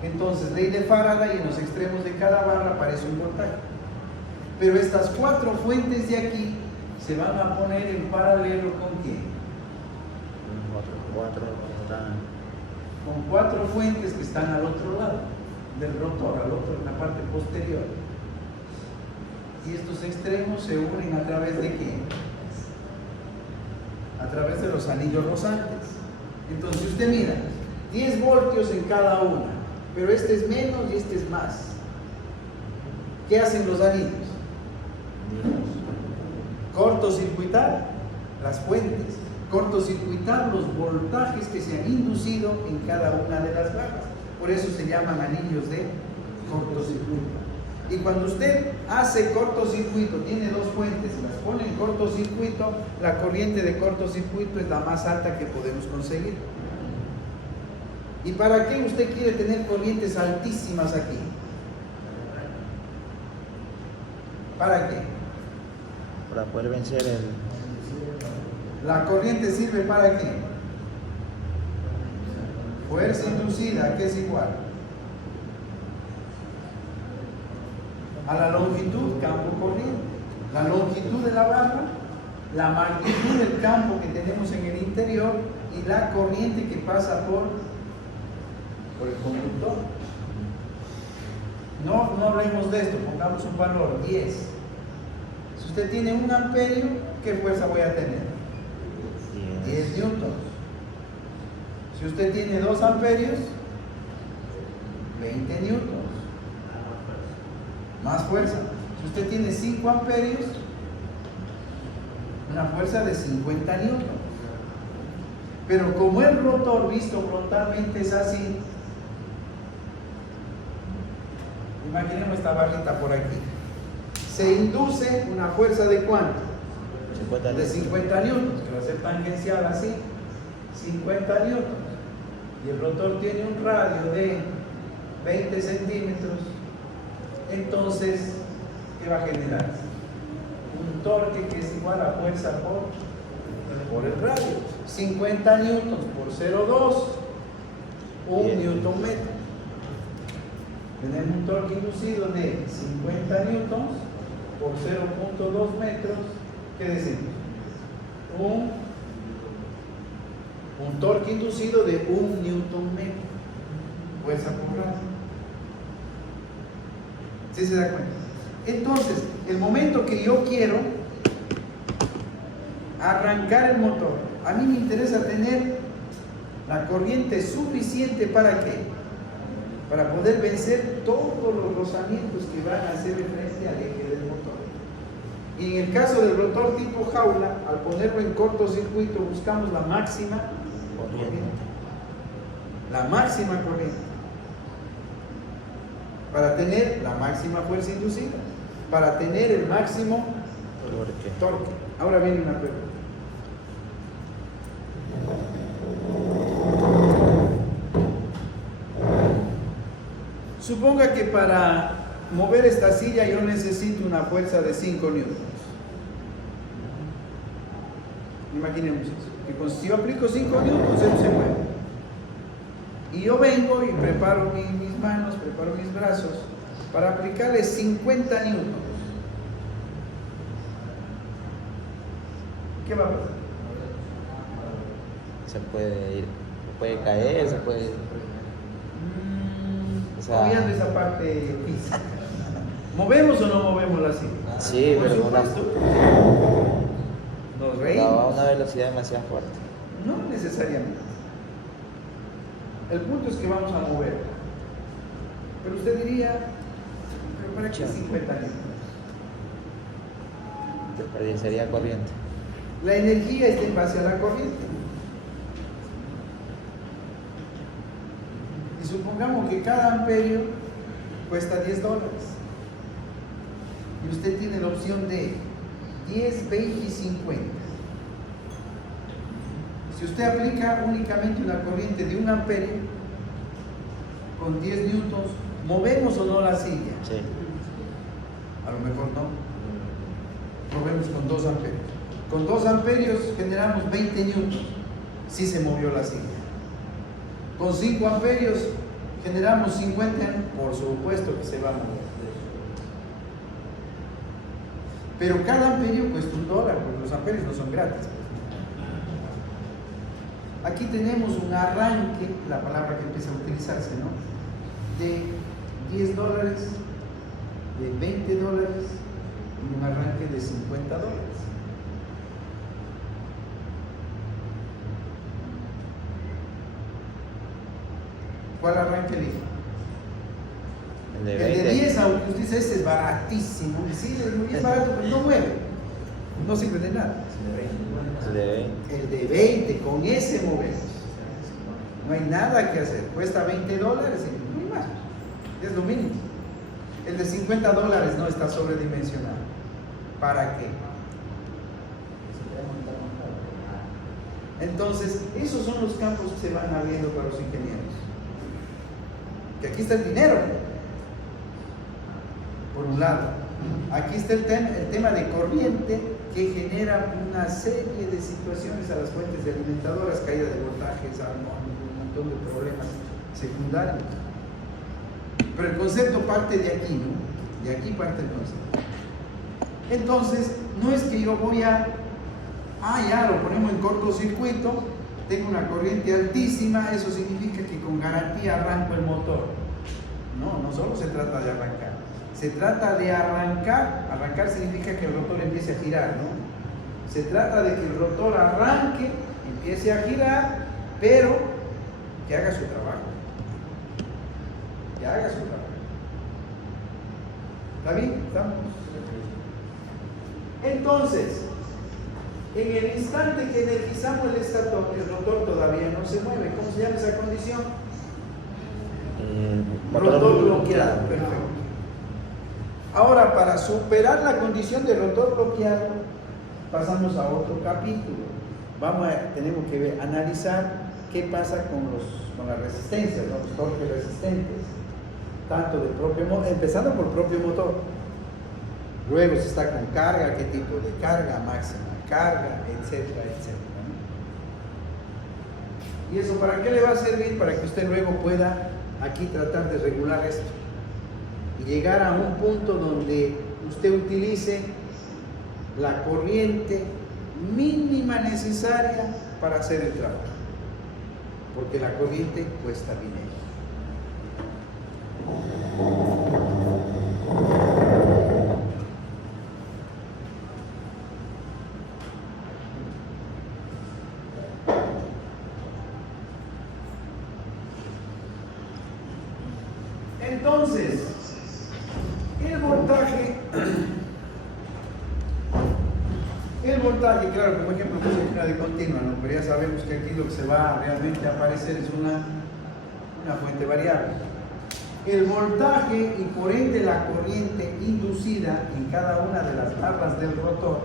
Entonces, ley de Faraday, en los extremos de cada barra aparece un voltaje. Pero estas 4 fuentes de aquí se van a poner en paralelo ¿con quién? Con 4 fuentes que están al otro lado del rotor, en la parte posterior. Y estos extremos se unen a través de qué? A través de los anillos rosantes. Entonces, si usted mira, 10 voltios en cada una, pero este es menos y este es más. ¿Qué hacen los anillos? Cortocircuitar las fuentes, cortocircuitar los voltajes que se han inducido en cada una de las barras. Por eso se llaman anillos de cortocircuito. Y cuando usted hace cortocircuito, tiene 2 fuentes, las pone en cortocircuito, la corriente de cortocircuito es la más alta que podemos conseguir. ¿Y para qué usted quiere tener corrientes altísimas aquí? ¿Para qué? Para poder vencer el... La corriente sirve ¿para qué? Fuerza inducida, ¿qué es igual? A la longitud, campo corriente. La longitud de la barra, la magnitud del campo que tenemos en el interior y la corriente que pasa por el conductor. No hablemos de esto, pongamos un valor 10. Si usted tiene 1 amperio, ¿qué fuerza voy a tener? 10 newtons. Si usted tiene 2 amperios, 20 newtons. Más fuerza. Si usted tiene 5 amperios, una fuerza de 50 newtons. Pero como el rotor visto frontalmente es así, imaginemos esta barrita por aquí. Se induce una fuerza de ¿cuánto? 50 de 50 newtons, que va a ser tangencial así, 50 newtons. Y el rotor tiene un radio de 20 centímetros. Entonces, ¿qué va a generar? Un torque que es igual a fuerza por el radio. 50 newtons por 0,2, 1 newton metro. Tenemos un torque inducido de 50 newtons por 0,2 metros. ¿Qué decimos? 1 un torque inducido de 1 Newton metro, fuerza por radio. ¿Sí se da cuenta? Entonces, el momento que yo quiero arrancar el motor, a mí me interesa tener la corriente suficiente ¿para qué? Para poder vencer todos los rozamientos que van a hacer frente al eje del motor. Y en el caso del rotor tipo jaula, al ponerlo en cortocircuito, buscamos la máxima corriente. La máxima corriente. Para tener la máxima fuerza inducida. Para tener el máximo torque. Ahora viene una pregunta. Suponga que para mover esta silla yo necesito una fuerza de 5 newtons. Imaginemos eso. Que si yo aplico 5 newtons, él se mueve. Y yo vengo y preparo mis manos, preparo mis brazos para aplicarle 50 newtons. ¿Qué va a pasar? Se puede caer, se puede... Obviando esa parte física. ¿Movemos o no movemos la silla? Sí, por pero supuesto. Nos va reímos. a una velocidad demasiado fuerte. No necesariamente. El punto es que vamos a mover. Pero usted diría, ¿pero para qué 50 newtons? Desperdiciaría corriente. La energía está en base a la corriente. Y supongamos que cada amperio cuesta $10. Y usted tiene la opción de 10, 20 y 50. Si usted aplica únicamente una corriente de 1 amperio con 10 newtons, ¿movemos o no la silla? Sí. A lo mejor no. Movemos con 2 amperios. Con 2 amperios generamos 20 newtons. Sí se movió la silla. Con 5 amperios generamos 50, por supuesto que se va a mover. Pero cada amperio cuesta $1, porque los amperios no son gratis. Aquí tenemos un arranque, la palabra que empieza a utilizarse, ¿no? De $10, de $20 y un arranque de $50. ¿Cuál arranque elige? El de El 20. de 10, aunque usted dice, este es baratísimo. Sí, es muy barato, pero no mueve. No sirve de nada. El de 20. El de 20, con ese movemos. No hay nada que hacer. Cuesta $20 y no hay más. Es lo mínimo. El de $50 no está sobredimensionado. ¿Para qué? Entonces, esos son los campos que se van abriendo para los ingenieros. Que aquí está el dinero, por un lado. Aquí está el tema de corriente que genera una serie de situaciones a las fuentes de alimentadoras, caída de voltajes, un montón de problemas secundarios. Pero el concepto parte de aquí, ¿no? De aquí parte el concepto. Entonces, no es que yo voy ya lo ponemos en cortocircuito, tengo una corriente altísima, eso significa que con garantía arranco el motor. No solo se trata de arrancar, se trata de arrancar. Arrancar significa que el rotor empiece a girar, ¿no? Se trata de que el rotor arranque, empiece a girar, pero que haga su trabajo. Que haga su trabajo. ¿Está bien? ¿Estamos? Entonces, en el instante que energizamos el estator, el rotor todavía no se mueve. ¿Cómo se llama esa condición? Rotor bloqueado. Perfecto. Ahora, para superar la condición de rotor bloqueado, pasamos a otro capítulo. Tenemos que analizar qué pasa con las resistencias, ¿no? Los torques resistentes, tanto del propio motor, empezando por el propio motor. Luego si está con carga, qué tipo de carga, máxima carga, etcétera, etcétera, ¿no? ¿Y eso para qué le va a servir? Para que usted luego pueda aquí tratar de regular esto y llegar a un punto donde usted utilice la corriente mínima necesaria para hacer el trabajo. porque la corriente cuesta dinero. Entonces, el voltaje, claro, como ejemplo, pues es una de continua, ¿no? Pero ya sabemos que aquí lo que se va realmente a aparecer es una fuente variable. El voltaje y por ende la corriente inducida en cada una de las barras del rotor,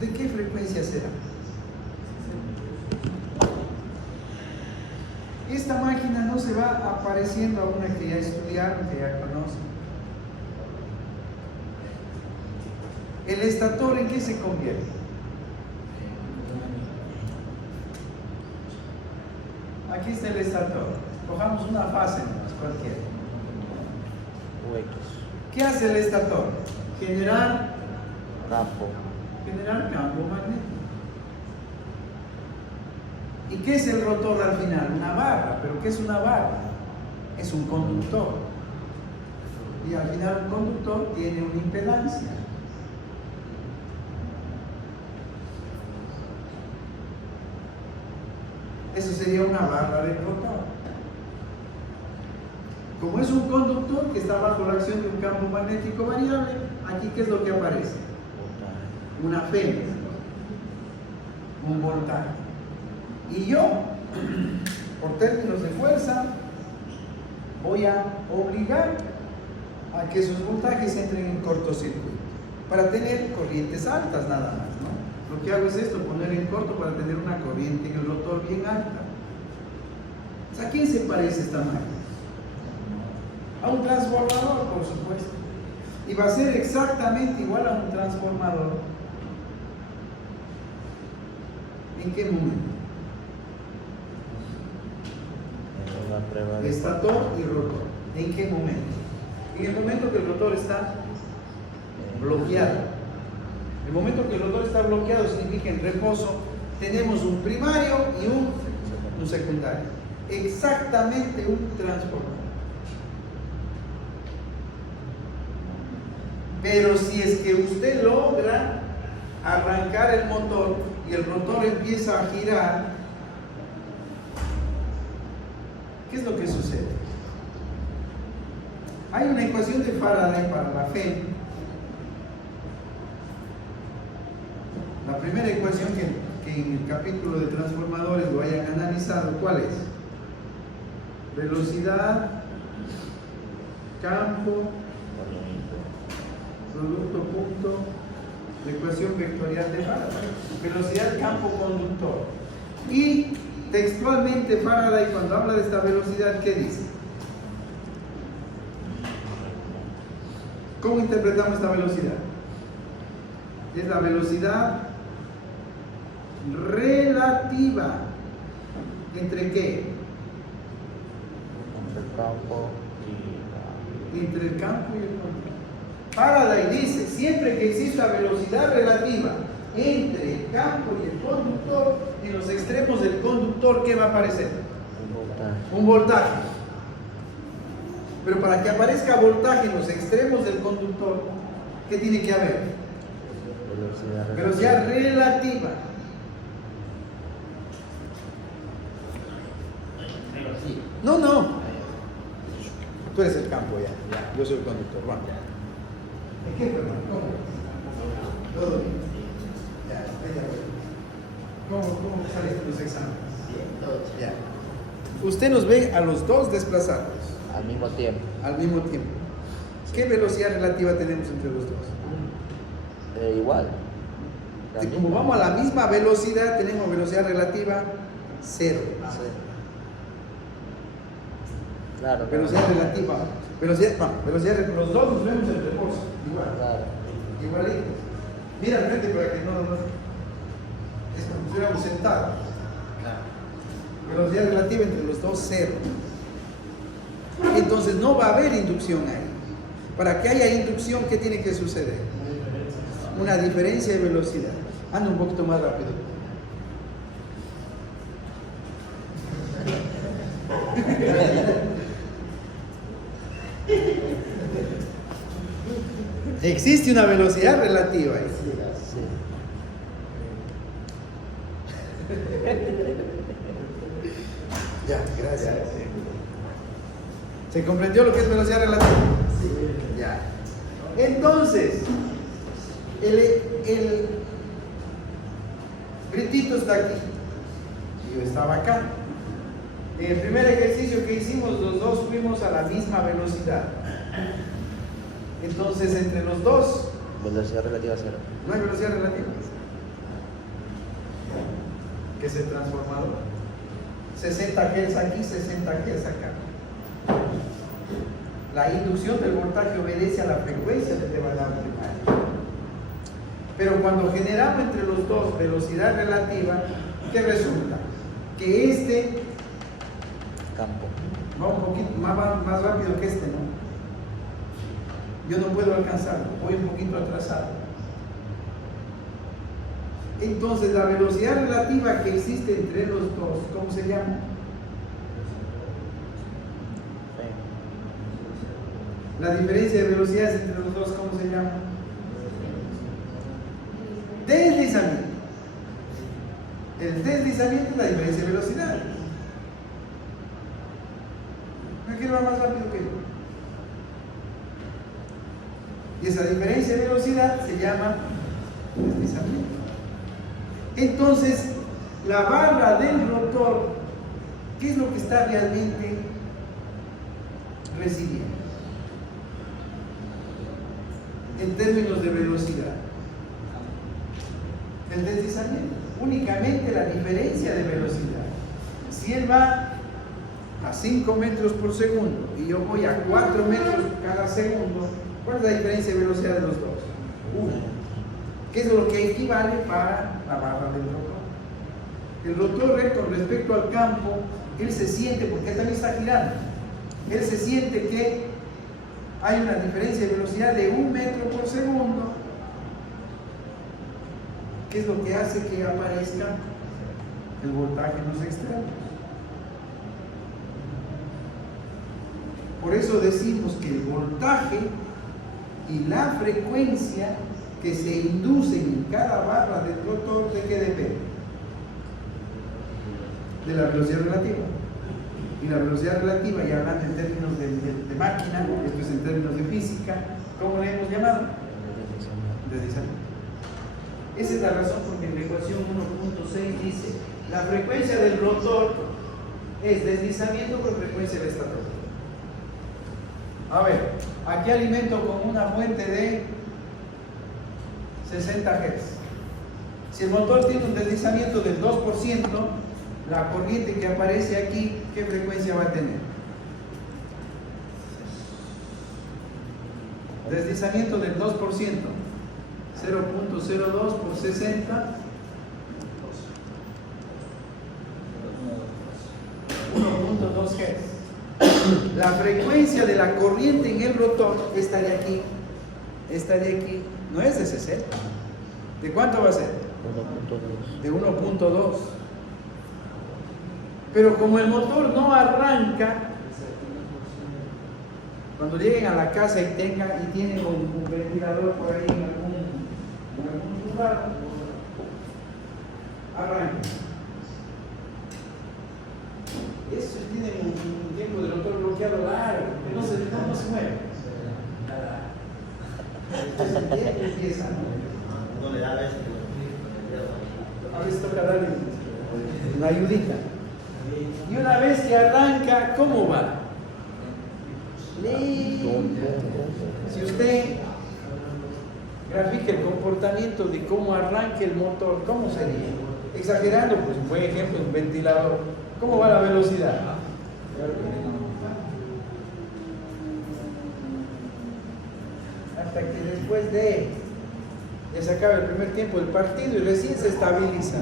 ¿de qué frecuencia será? Esta máquina no se va apareciendo a una que ya estudiaron, que ya conocen. ¿El estator en qué se convierte? Aquí está el estator. Cojamos una fase nomás, cualquiera. ¿Qué hace el estator? Generar campo magnético. ¿Y qué es el rotor al final? Una barra. ¿Pero qué es una barra? Es un conductor. Y al final un conductor tiene una impedancia. Eso sería una barra del rotor. Como es un conductor que está bajo la acción de un campo magnético variable, aquí ¿qué es lo que aparece? Una fénix, un voltaje. Y yo, por términos de fuerza, voy a obligar a que esos voltajes entren en cortocircuito para tener corrientes altas nada más, ¿no? Lo que hago es esto, poner en corto para tener una corriente en el rotor bien alta. ¿A quién se parece esta máquina? A un transformador, por supuesto. Y va a ser exactamente igual a un transformador. ¿En qué momento? Estator y rotor. ¿En qué momento? En el momento que el rotor está bloqueado. El momento que el rotor está bloqueado significa en reposo. Tenemos un primario y un secundario. Exactamente un transformador. Pero si es que usted logra arrancar el motor y el rotor empieza a girar, ¿qué es lo que sucede? Hay una ecuación de Faraday para la fe. La primera ecuación que en el capítulo de transformadores lo hayan analizado, ¿cuál es? Velocidad, campo, producto, punto, la ecuación vectorial de Faraday. Velocidad, campo, conductor. Y textualmente Faraday, cuando habla de esta velocidad, ¿qué dice? ¿Cómo interpretamos esta velocidad? Es la velocidad relativa. ¿Entre qué? Entre el campo y el conductor. Faraday dice, siempre que exista velocidad relativa entre el campo y el conductor, en los extremos del conductor, ¿qué va a aparecer? Un voltaje. Pero para que aparezca voltaje en los extremos del conductor, ¿qué tiene que haber? Velocidad relativa. No. Tú eres el campo ya. Yo soy el conductor. Bueno. ¿Qué, Fernando? ¿Cómo? ¿Todo bien? Ya. ¿Cómo saliste en los exámenes? Bien, todo bien. Ya. Usted nos ve a los dos desplazados. Al mismo tiempo. Al mismo tiempo. ¿Qué velocidad relativa tenemos entre los dos? Igual. Como vamos a la misma velocidad, tenemos velocidad relativa 0. Claro. Velocidad relativa. Velocidad, los dos nos vemos en reposo. Igual. Claro. Igualitos. Mira al frente para que no. Es como si estuviéramos sentados. Velocidad relativa entre los dos 0. Entonces no va a haber inducción ahí. Para que haya inducción, ¿qué tiene que suceder? Una diferencia de velocidad. Anda un poquito más rápido. Existe una velocidad relativa. Sí. Ya, gracias. ¿Se comprendió lo que es velocidad relativa? Sí. Ya. Entonces, el gritito está aquí. Yo estaba acá. En el primer ejercicio que hicimos, los dos fuimos a la misma velocidad. Entonces, entre los dos, Velocidad relativa a cero. no hay velocidad relativa. ¿Qué es el transformador? 60 Hz aquí, 60 Hz acá. La inducción del voltaje obedece a la frecuencia del demandado primario. Pero cuando generamos entre los dos velocidad relativa, ¿qué resulta? Que este Campo. va un poquito más rápido que este, ¿no? Yo no puedo alcanzarlo, voy un poquito atrasado. Entonces, la velocidad relativa que existe entre los dos, ¿cómo se llama? La diferencia de velocidades entre los dos, ¿cómo se llama? Deslizamiento. El deslizamiento es la diferencia de velocidades. ¿Quién va más rápido que yo? Y esa diferencia de velocidad se llama deslizamiento. Entonces, la barra del rotor, ¿qué es lo que está realmente recibiendo? En términos de velocidad. El deslizamiento. Únicamente la diferencia de velocidad. Si él va a 5 metros por segundo y yo voy a 4 metros cada segundo, ¿cuál es la diferencia de velocidad de los dos? 1. ¿Qué es lo que equivale para la barra del rotor? El rotor con respecto al campo, él se siente, porque él también está girando, él se siente que hay una diferencia de velocidad de 1 metro por segundo. ¿Qué es lo que hace que aparezca el voltaje en los extremos? Por eso decimos que el voltaje y la frecuencia que se inducen en cada barra del rotor, ¿de qué depende? De la velocidad relativa. Y la velocidad relativa, ya hablando en términos de máquina, esto es en términos de física, ¿cómo le hemos llamado? Deslizamiento. Esa es la razón por que en la ecuación 1.6 dice la frecuencia del rotor es deslizamiento por frecuencia de esta rotor. A ver, aquí alimento con una fuente de 60 Hz. Si el motor tiene un deslizamiento del 2%, la corriente que aparece aquí, ¿qué frecuencia va a tener? Deslizamiento del 2%, 0.02 por 60, 1.2 Hz. La frecuencia de la corriente en el rotor, esta de aquí, no es de 60. ¿De cuánto va a ser? 1.2. De 1.2. Pero como el motor no arranca, cuando lleguen a la casa y tienen un ventilador por ahí en algún lugar, arranca. Eso tiene un tiempo de motor bloqueado largo, que no se mueve. Entonces el tiempo empieza, ¿no? A veces toca darle una ayudita. Y una vez que arranca, ¿cómo va? Si usted grafica el comportamiento de cómo arranca el motor, ¿cómo sería? Exagerando, pues un buen ejemplo, un ventilador. ¿Cómo va la velocidad? Hasta que después ya se acaba el primer tiempo del partido y recién se estabiliza.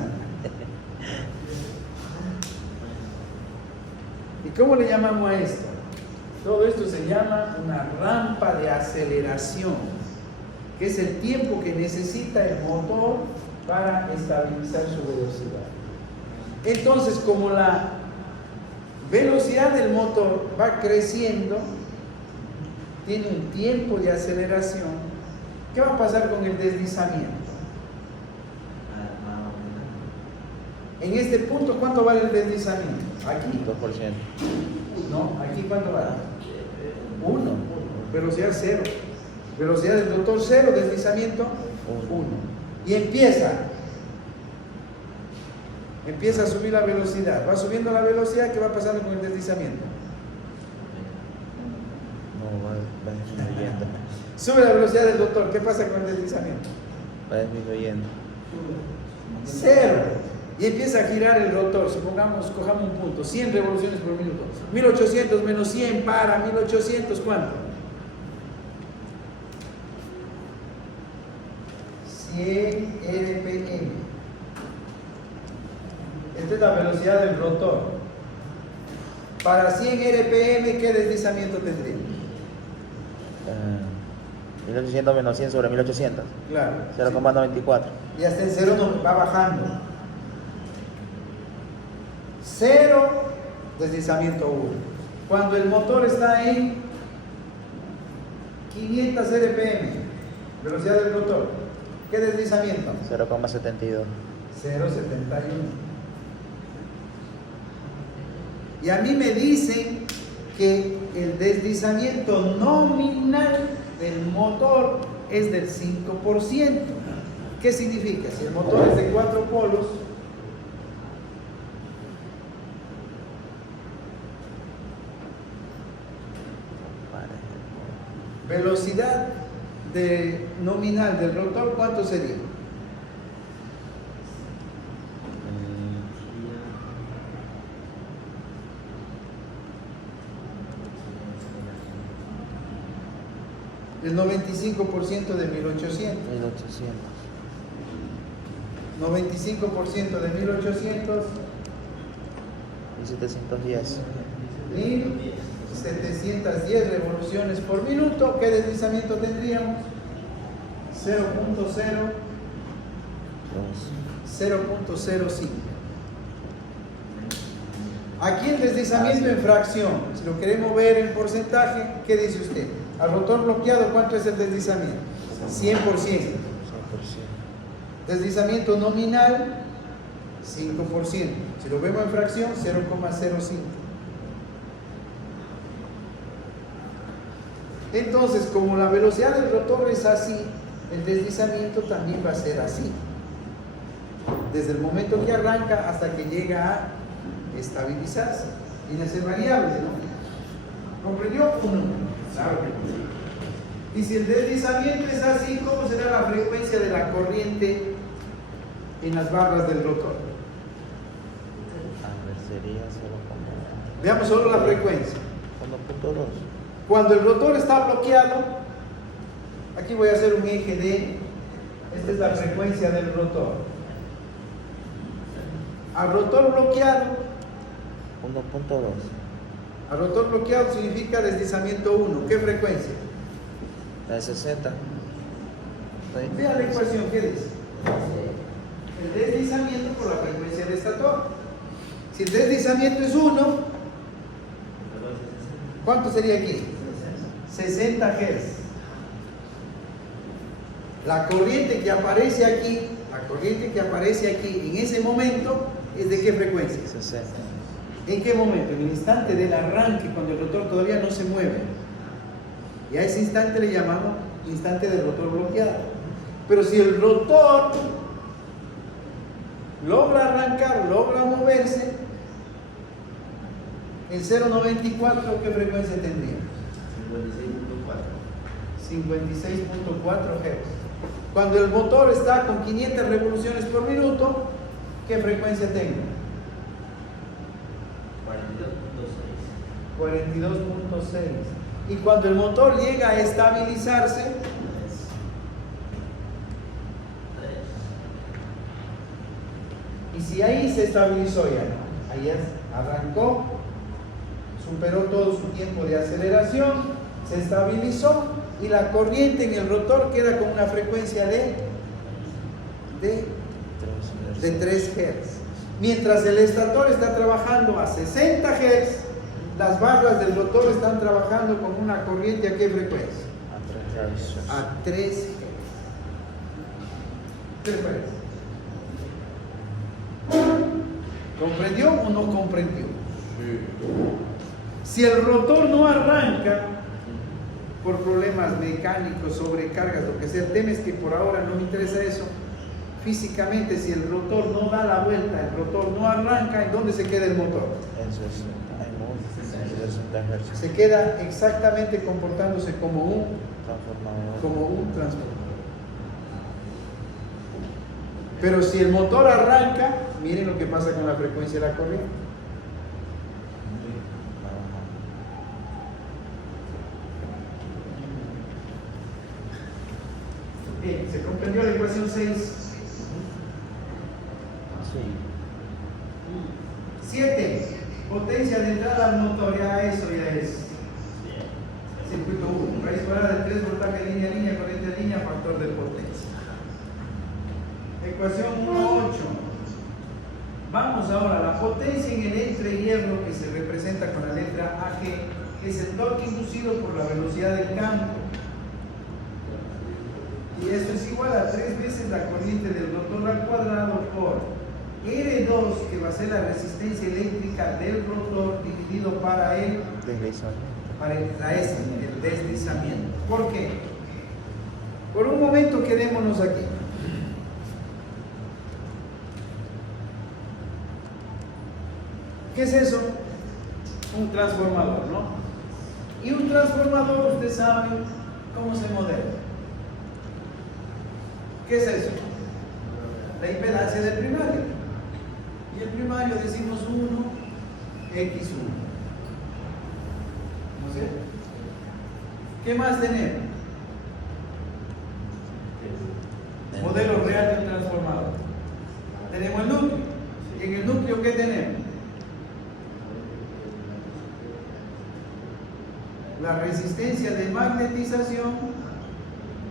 ¿Y cómo le llamamos a esto? Todo esto se llama una rampa de aceleración, que es el tiempo que necesita el motor para estabilizar su velocidad. Entonces, como la velocidad del motor va creciendo, tiene un tiempo de aceleración. ¿Qué va a pasar con el deslizamiento? En este punto, ¿cuánto vale el deslizamiento? Aquí. 2%. No, aquí ¿cuánto vale? 1. Velocidad 0. Velocidad del rotor 0, deslizamiento 1. Y empieza a subir la velocidad. Va subiendo la velocidad, ¿qué va pasando con el deslizamiento? No, va disminuyendo. Sube la velocidad del rotor, ¿qué pasa con el deslizamiento? Va disminuyendo. 0. Y empieza a girar el rotor. Supongamos, cojamos un punto, 100 revoluciones por minuto. 1800 menos 100 para 1800, ¿cuánto? 100 RPM. Esta es la velocidad del rotor. Para 100 RPM, ¿qué deslizamiento tendría? 1800 menos 100 sobre 1800. Claro. 0,94. Y hasta el 0 no, va bajando. 0, deslizamiento 1. Cuando el motor está en 500 RPM, velocidad del motor, ¿qué deslizamiento? 0,72. 0,71. Y a mí me dicen que el deslizamiento nominal del motor es del 5%. ¿Qué significa? Si el motor es de 4 polos, velocidad nominal del rotor, ¿cuánto sería? El 95% de 1800. 95% de 1800. 1710. 1710 revoluciones por minuto. ¿Qué deslizamiento tendríamos? 0.05. Aquí el deslizamiento en fracción, si lo queremos ver en porcentaje, ¿qué dice usted? Al rotor bloqueado, ¿cuánto es el deslizamiento? 100%. Deslizamiento nominal, 5%. Si lo vemos en fracción, 0,05. Entonces, como la velocidad del rotor es así, el deslizamiento también va a ser así. Desde el momento que arranca hasta que llega a estabilizarse. Viene a ser variable, ¿no? ¿Comprendió o no? Claro que sí. Y si el deslizamiento es así, ¿cómo será la frecuencia de la corriente en las barras del rotor? Sería 0,1. Veamos solo la frecuencia. 1.2. Cuando el rotor está bloqueado, aquí voy a hacer un eje de, esta es la frecuencia del rotor. Al rotor bloqueado, 1.2. al rotor bloqueado significa deslizamiento 1. ¿Qué frecuencia? La de 60. Vea la ecuación, ¿qué dice? El deslizamiento por la frecuencia del estator. Si el deslizamiento es 1, ¿cuánto sería aquí? 60 Hz. La corriente que aparece aquí, en ese momento, ¿es de qué frecuencia? 60. ¿En qué momento? En el instante del arranque, cuando el rotor todavía no se mueve. Y a ese instante le llamamos instante del rotor bloqueado. Pero si el rotor logra arrancar, logra moverse, en 0.94, ¿qué frecuencia tendría? 56.4 Hz. Cuando el motor está con 500 revoluciones por minuto, ¿qué frecuencia tengo? 42.6. Y cuando el motor llega a estabilizarse, y si ahí se estabilizó ya, ahí arrancó, superó todo su tiempo de aceleración, se estabilizó y la corriente en el rotor queda con una frecuencia de 3 Hz. Mientras el estator está trabajando a 60 Hz, las barras del rotor están trabajando con una corriente ¿a qué frecuencia? A 3 Hz. ¿Qué le parece? ¿Comprendió o no comprendió? Si el rotor no arranca por problemas mecánicos, sobrecargas, lo que sea, el tema es que por ahora no me interesa eso. Físicamente, si el rotor no da la vuelta, el rotor no arranca, ¿en dónde se queda el motor? En 60 Hz. Se queda exactamente comportándose como un transformador. Pero si el motor arranca, miren lo que pasa con la frecuencia de la corriente. Bien, ¿se comprendió la ecuación 6? Sí. 7. Potencia de entrada al motor, ya eso ya es. Circuito 1. Raíz cuadrada de 3, voltaje línea a línea, corriente a línea, factor de potencia. Ecuación 1.8. Vamos ahora a la potencia en el entrehierro que se representa con la letra AG, que es el torque inducido por la velocidad del campo. Y esto es igual a 3 veces la corriente del rotor al cuadrado por R2, que va a ser la resistencia eléctrica del rotor dividido para el deslizamiento. ¿Por qué? Por un momento quedémonos aquí. ¿Qué es eso? Un transformador, ¿no? Y un transformador, usted sabe cómo se modela. ¿Qué es eso? La impedancia del primario. Y el primario decimos 1, X1. ¿No es cierto? ¿Qué más tenemos? Modelo real del transformador. Tenemos el núcleo. ¿Y en el núcleo qué tenemos? La resistencia de magnetización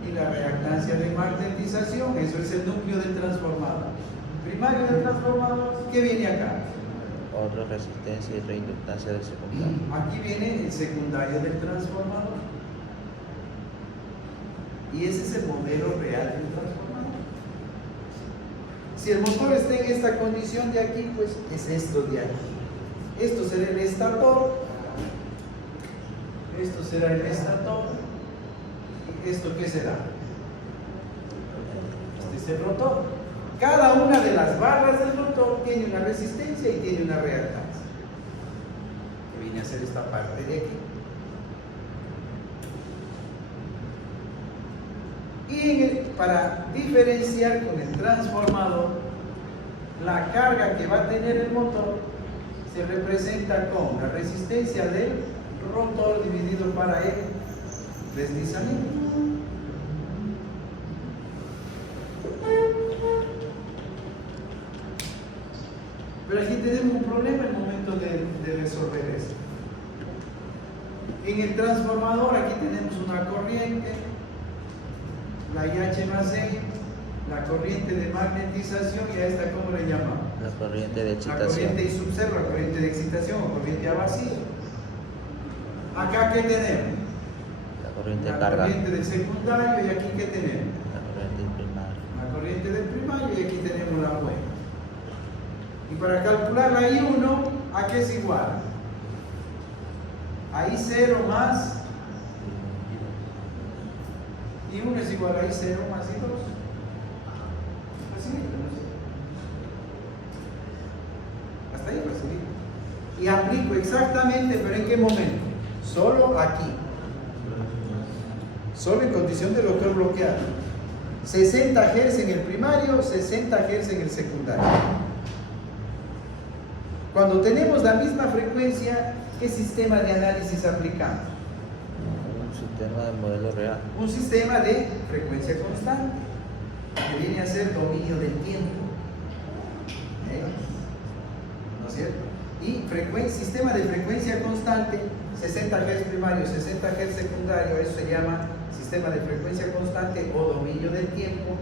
y la reactancia de magnetización. Eso es el núcleo del transformador. Primario del transformador, ¿qué viene acá? Otra resistencia y reinductancia del secundario. Aquí viene el secundario del transformador. Y ese es el modelo real del transformador. Si el motor está en esta condición de aquí, pues es esto de aquí. Esto será el estator. Esto será el estator. ¿Y esto qué será? Este es el rotor. Cada una de las barras del rotor tiene una resistencia y tiene una reactancia, que viene a ser esta parte de aquí. Y para diferenciar con el transformador, la carga que va a tener el motor se representa con la resistencia del rotor dividido para el deslizamiento. Pero aquí tenemos un problema en el momento de resolver esto. En el transformador aquí tenemos una corriente, la IH más E, la corriente de magnetización, y a esta ¿cómo le llamamos? La corriente de La excitación. corriente I sub 0, la corriente de excitación o corriente a vacío. Acá ¿qué tenemos? La corriente de La carga. corriente del secundario, y aquí ¿qué tenemos? La corriente primaria. La corriente del primario, y aquí tenemos la fuente. Y para calcular la I1, ¿a qué es igual? A I0 más I1 es igual a I0 más I2. Facilito, ¿no? Hasta ahí facilito. Y aplico exactamente, pero ¿en qué momento? Solo aquí. Solo en condición de rotor bloqueado. 60 Hz en el primario, 60 Hz en el secundario. Cuando tenemos la misma frecuencia, ¿qué sistema de análisis aplicamos? Un sistema de modelo real. Un sistema de frecuencia constante, que viene a ser dominio del tiempo. ¿No es cierto? Y sistema de frecuencia constante, 60 Hz primario, 60 Hz secundario, eso se llama sistema de frecuencia constante o dominio del tiempo.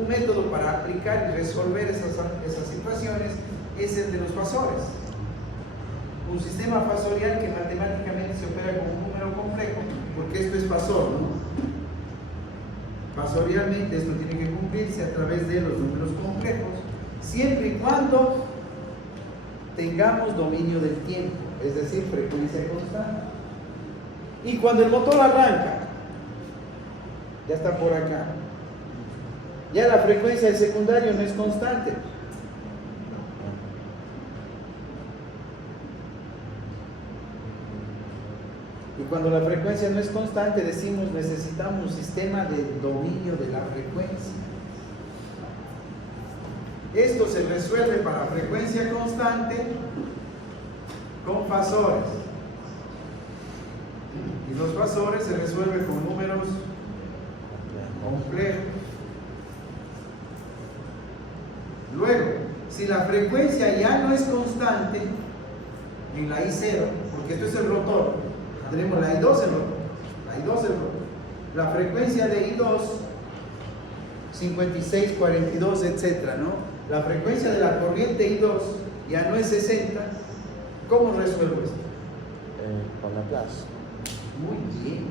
Un método para aplicar y resolver esas situaciones es el de los fasores. Un sistema fasorial que matemáticamente se opera con un número complejo, porque esto es fasor, ¿no? Fasorialmente esto tiene que cumplirse a través de los números complejos, siempre y cuando tengamos dominio del tiempo, es decir, frecuencia constante. Y cuando el motor arranca, ya está por acá, ya la frecuencia del secundario no es constante. Y cuando la frecuencia no es constante, decimos necesitamos un sistema de dominio de la frecuencia. Esto se resuelve para frecuencia constante con fasores. Y los fasores se resuelven con números complejos. Luego, si la frecuencia ya no es constante en la I0, porque esto es el rotor, tenemos la I2 el rotor, la I2 el rotor, la frecuencia de I2 56, 42, etcétera, ¿no? La frecuencia de la corriente I2 ya no es 60. ¿Cómo resuelvo esto? Con Laplace. Muy bien.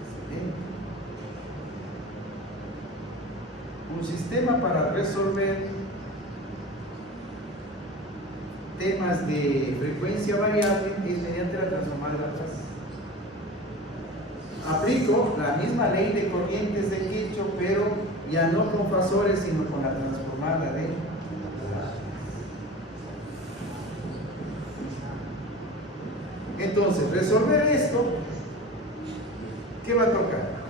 Excelente. Un sistema para resolver temas de frecuencia variable es mediante la transformada de Laplace. Aplico la misma ley de corrientes de Kirchhoff, pero ya no con fasores, sino con la transformada de Laplace. Entonces, resolver esto, ¿qué va a tocar?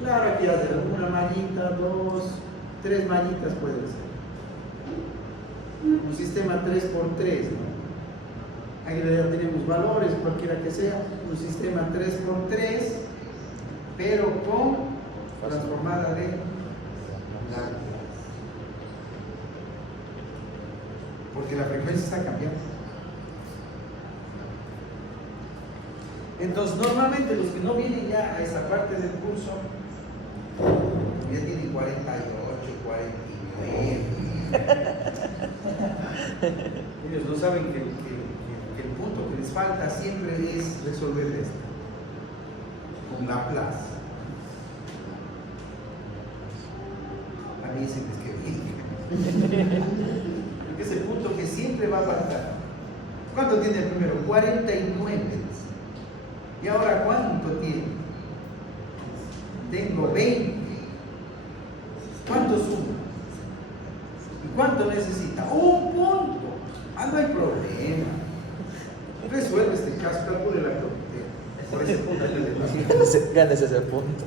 Claro, aquí hacer una mallita, 2, 3 mallitas puede ser. Un sistema 3x3, ¿no? Aquí ya tenemos valores, cualquiera que sea, un sistema 3x3, pero con transformada de Laplace. Porque la frecuencia está cambiando. Entonces, normalmente los que no vienen ya a esa parte del curso, ya tienen 48, 49. Ellos no saben que el punto que les falta siempre es resolver esto con Laplace. A mí dicen que bien. Porque es el punto que siempre va a faltar. ¿Cuánto tiene el primero? 49. ¿Y ahora cuánto tiene? Tengo 20. ¿Cuánto suma? ¿Y cuánto necesita? Un punto. Ah, no hay problema. Resuelve este caso, calcule la corriente. Por ese punto Ganes ese punto.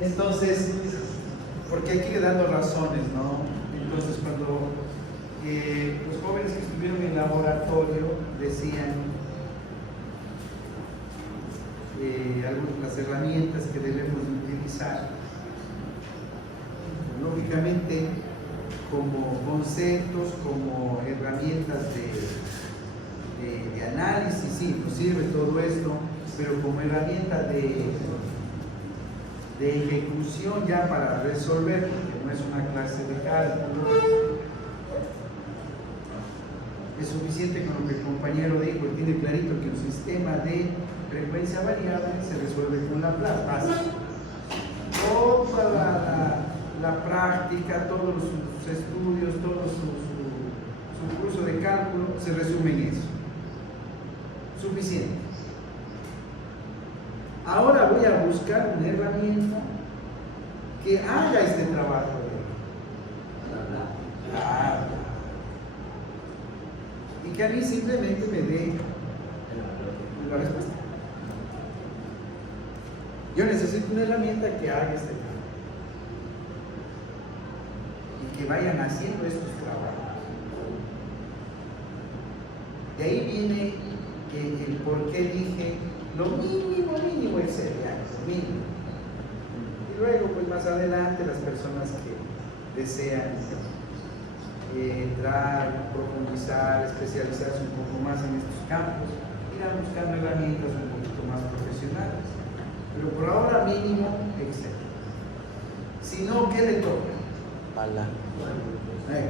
Entonces, porque hay que ir dando razones, ¿no? Entonces, cuando los jóvenes que estuvieron en el laboratorio decían algunas de las herramientas que debemos utilizar, lógicamente, como conceptos, como herramientas de análisis, sí, nos sirve todo esto, pero como herramienta de ejecución ya para resolver, porque no es una clase de cálculo, es suficiente con lo que el compañero dijo, y tiene clarito que un sistema de frecuencia variable se resuelve con Laplace. Básico. Toda la práctica, todos sus estudios, todo su curso de cálculo se resume en eso. Suficiente. Ahora voy a buscar una herramienta que haga este trabajo de y que a mí simplemente me dé la respuesta. Yo necesito una herramienta que haga este trabajo y que vayan haciendo estos trabajos. De ahí viene el por qué dije lo mínimo es serial, lo mínimo. Y luego, pues más adelante, las personas que desean entrar, profundizar, especializarse un poco más en estos campos, irán buscando herramientas un poquito más profesionales. Pero por ahora mínimo Excel. Si no, ¿qué le toca? Mala.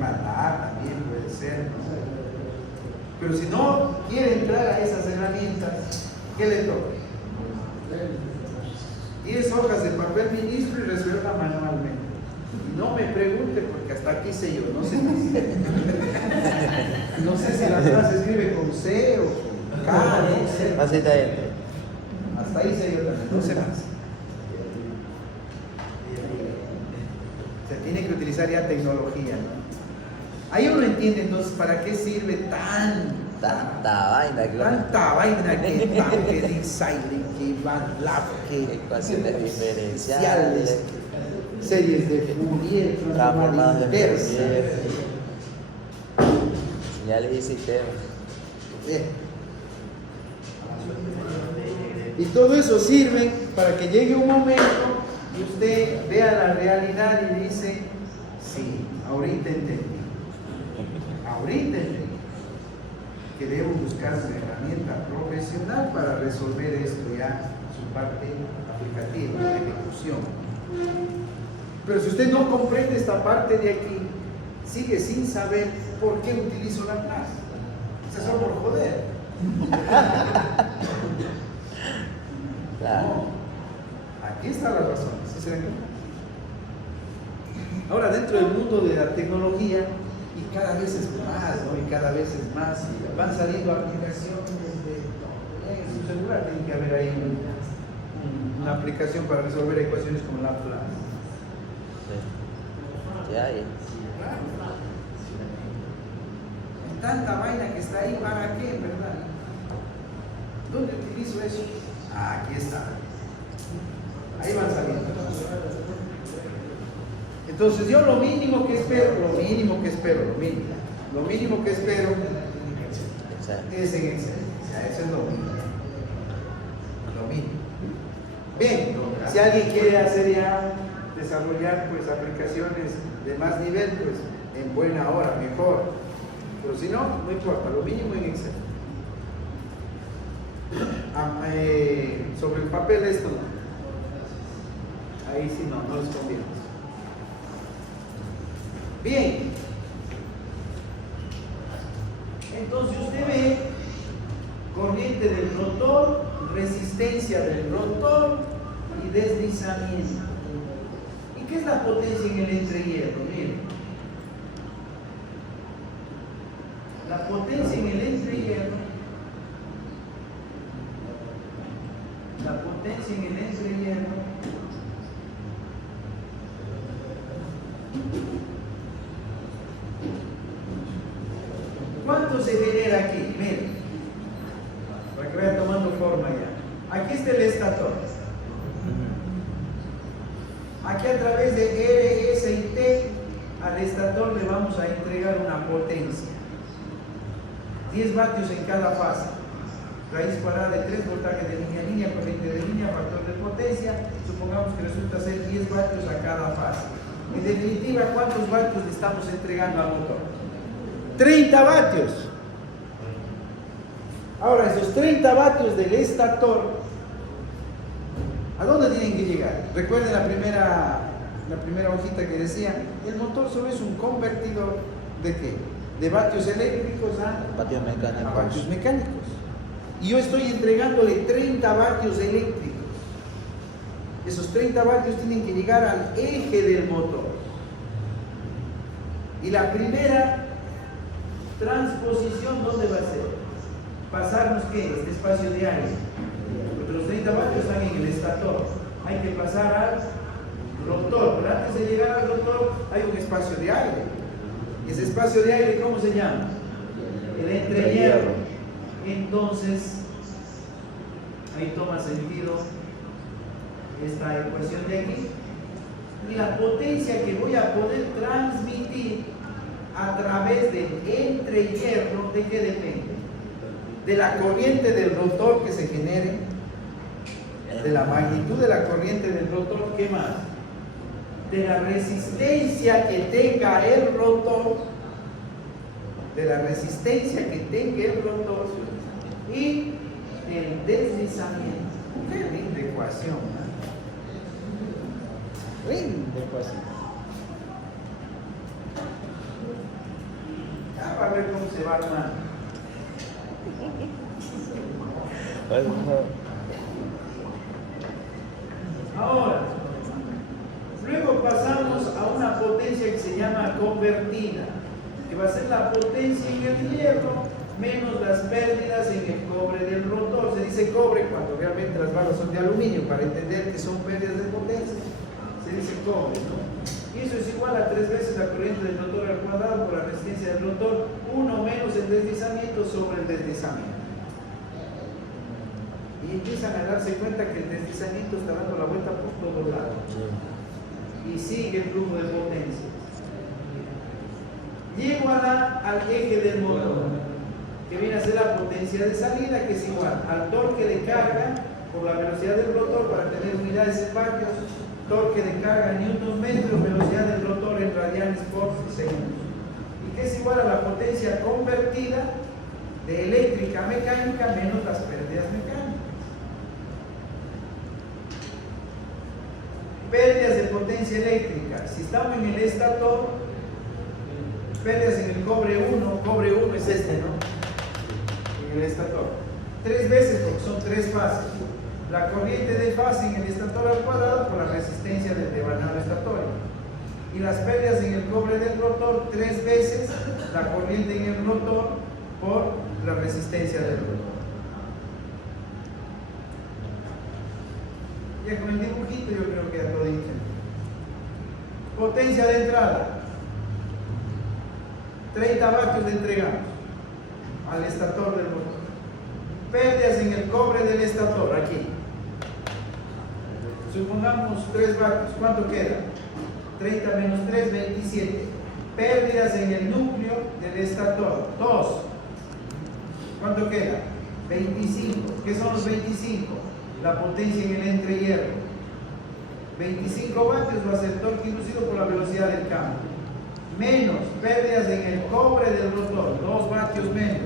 Matar también puede ser, ¿no? Pero si no quiere entrar a esas herramientas, ¿qué le toca? 10 hojas de papel ministro y resuelva manualmente. Y no me pregunte porque hasta aquí sé yo, no sé no sé si la frase escribe con C o con K, no sé. Así está bien. Hasta ahí sé yo también, no sé más. Se tiene que utilizar ya tecnología, ¿no? Ahí uno entiende entonces para qué sirve Tanta vaina, claro. tanta vaina que tanque de Silent, que MATLAB, que Ecuaciones diferenciales, series de Fourier, transformadas de inversa. Fourier, señales y sistemas. Y todo eso sirve para que llegue un momento y usted vea la realidad y dice, sí, ahorita entendí. Ahorita entendí que debo buscar una herramienta profesional para resolver esto ya, su parte aplicativa, la ejecución. Pero si usted no comprende esta parte de aquí, sigue sin saber por qué utilizo la clase. Es solo por joder. Claro. No, aquí están las razones. ¿Sí se ven? Ahora, dentro del mundo de la tecnología, y cada vez es más, ¿no? Y cada vez es más, y van saliendo aplicaciones en su celular tiene que haber ahí una aplicación para resolver ecuaciones como Laplace. Sí. Ya hay. Claro. Tanta vaina que está ahí, ¿para qué, verdad? ¿Dónde utilizo eso? Ah, aquí está. Ahí van saliendo. Entonces yo lo mínimo que espero es en Excel. Eso es lo mínimo. Lo mínimo. Bien, si alguien quiere hacer ya, desarrollar pues aplicaciones de más nivel, pues en buena hora, mejor. Pero si no, no importa, lo mínimo en Excel. Sobre el papel esto no. Ahí sí no les conviene. Bien. Entonces usted ve corriente del rotor, resistencia del rotor y deslizamiento. ¿Y qué es la potencia en el entrehierro? Miren. La potencia en el entrehierro, ¿cuánto se genera aquí? Miren, para que vaya tomando forma ya. Aquí está el estator. Aquí a través de R, S y T, al estator le vamos a entregar una potencia. 10 vatios en cada fase. Raíz cuadrada de 3, voltaje de línea a línea, corriente de línea, factor de potencia. Supongamos que resulta ser 10 vatios a cada fase. En definitiva, ¿cuántos vatios le estamos entregando al motor? 30 vatios. Ahora, esos 30 vatios del estator, ¿a dónde tienen que llegar? Recuerden la primera hojita que decía, el motor solo es un convertidor ¿de qué? De vatios eléctricos a vatios mecánicos. Y yo estoy entregándole 30 vatios eléctricos. Esos 30 vatios tienen que llegar al eje del motor. Y la primera transposición, ¿dónde va a ser? Pasarnos, ¿qué? Este espacio de aire. Porque los 30 vatios están en el estator. Hay que pasar al rotor. Pero antes de llegar al rotor hay un espacio de aire. ¿Y ese espacio de aire cómo se llama? El entrehierro. Entonces, ahí toma sentido esta ecuación de aquí. Y la potencia que voy a poder transmitir a través del entrehierro, ¿de qué depende? De la corriente del rotor que se genere, de la magnitud de la corriente del rotor, ¿qué más? De la resistencia que tenga el rotor, y del deslizamiento. Qué linda ecuación, ¿no? Linda ecuación. Ya va a ver cómo se va armando. Ahora, luego pasamos a una potencia que se llama convertida, que va a ser la potencia en el hierro menos las pérdidas en el cobre del rotor. Se dice cobre cuando realmente las barras son de aluminio, para entender que son pérdidas de potencia. Se dice cobre, ¿no? Y eso es igual a 3 veces la corriente del rotor al cuadrado por la resistencia del rotor, 1 menos el deslizamiento sobre el deslizamiento. Y empiezan a darse cuenta que el deslizamiento está dando la vuelta por todos lados. Y sigue el flujo de potencia. Llego al eje del motor, que viene a ser la potencia de salida, que es igual al torque de carga por la velocidad del rotor, para tener unidades en vatios, torque de carga en newtons metros, velocidad del rotor en radianes por segundo. Y que es igual a la potencia convertida de eléctrica a mecánica menos las pérdidas mecánicas. Pérdidas de potencia eléctrica. Si estamos en el estator, pérdidas en el cobre 1 es este, ¿no? En el estator. 3 veces porque son 3 fases. La corriente de fase en el estator al cuadrado por la resistencia del devanado estatorio. Y las pérdidas en el cobre del rotor, 3 veces la corriente en el rotor por la resistencia del rotor. Ya con el dibujito yo creo que ya lo dije. Potencia de entrada. 30 vatios le entregamos al estator del motor. Pérdidas en el cobre del estator, aquí. Supongamos 3 vatios. ¿Cuánto queda? 30 menos 3, 27. Pérdidas en el núcleo del estator, 2. ¿Cuánto queda? 25. ¿Qué son los 25? La potencia en el entrehierro. 25 vatios va a ser torque inducido por la velocidad del cambio. Menos pérdidas en el cobre del rotor, 2 vatios menos.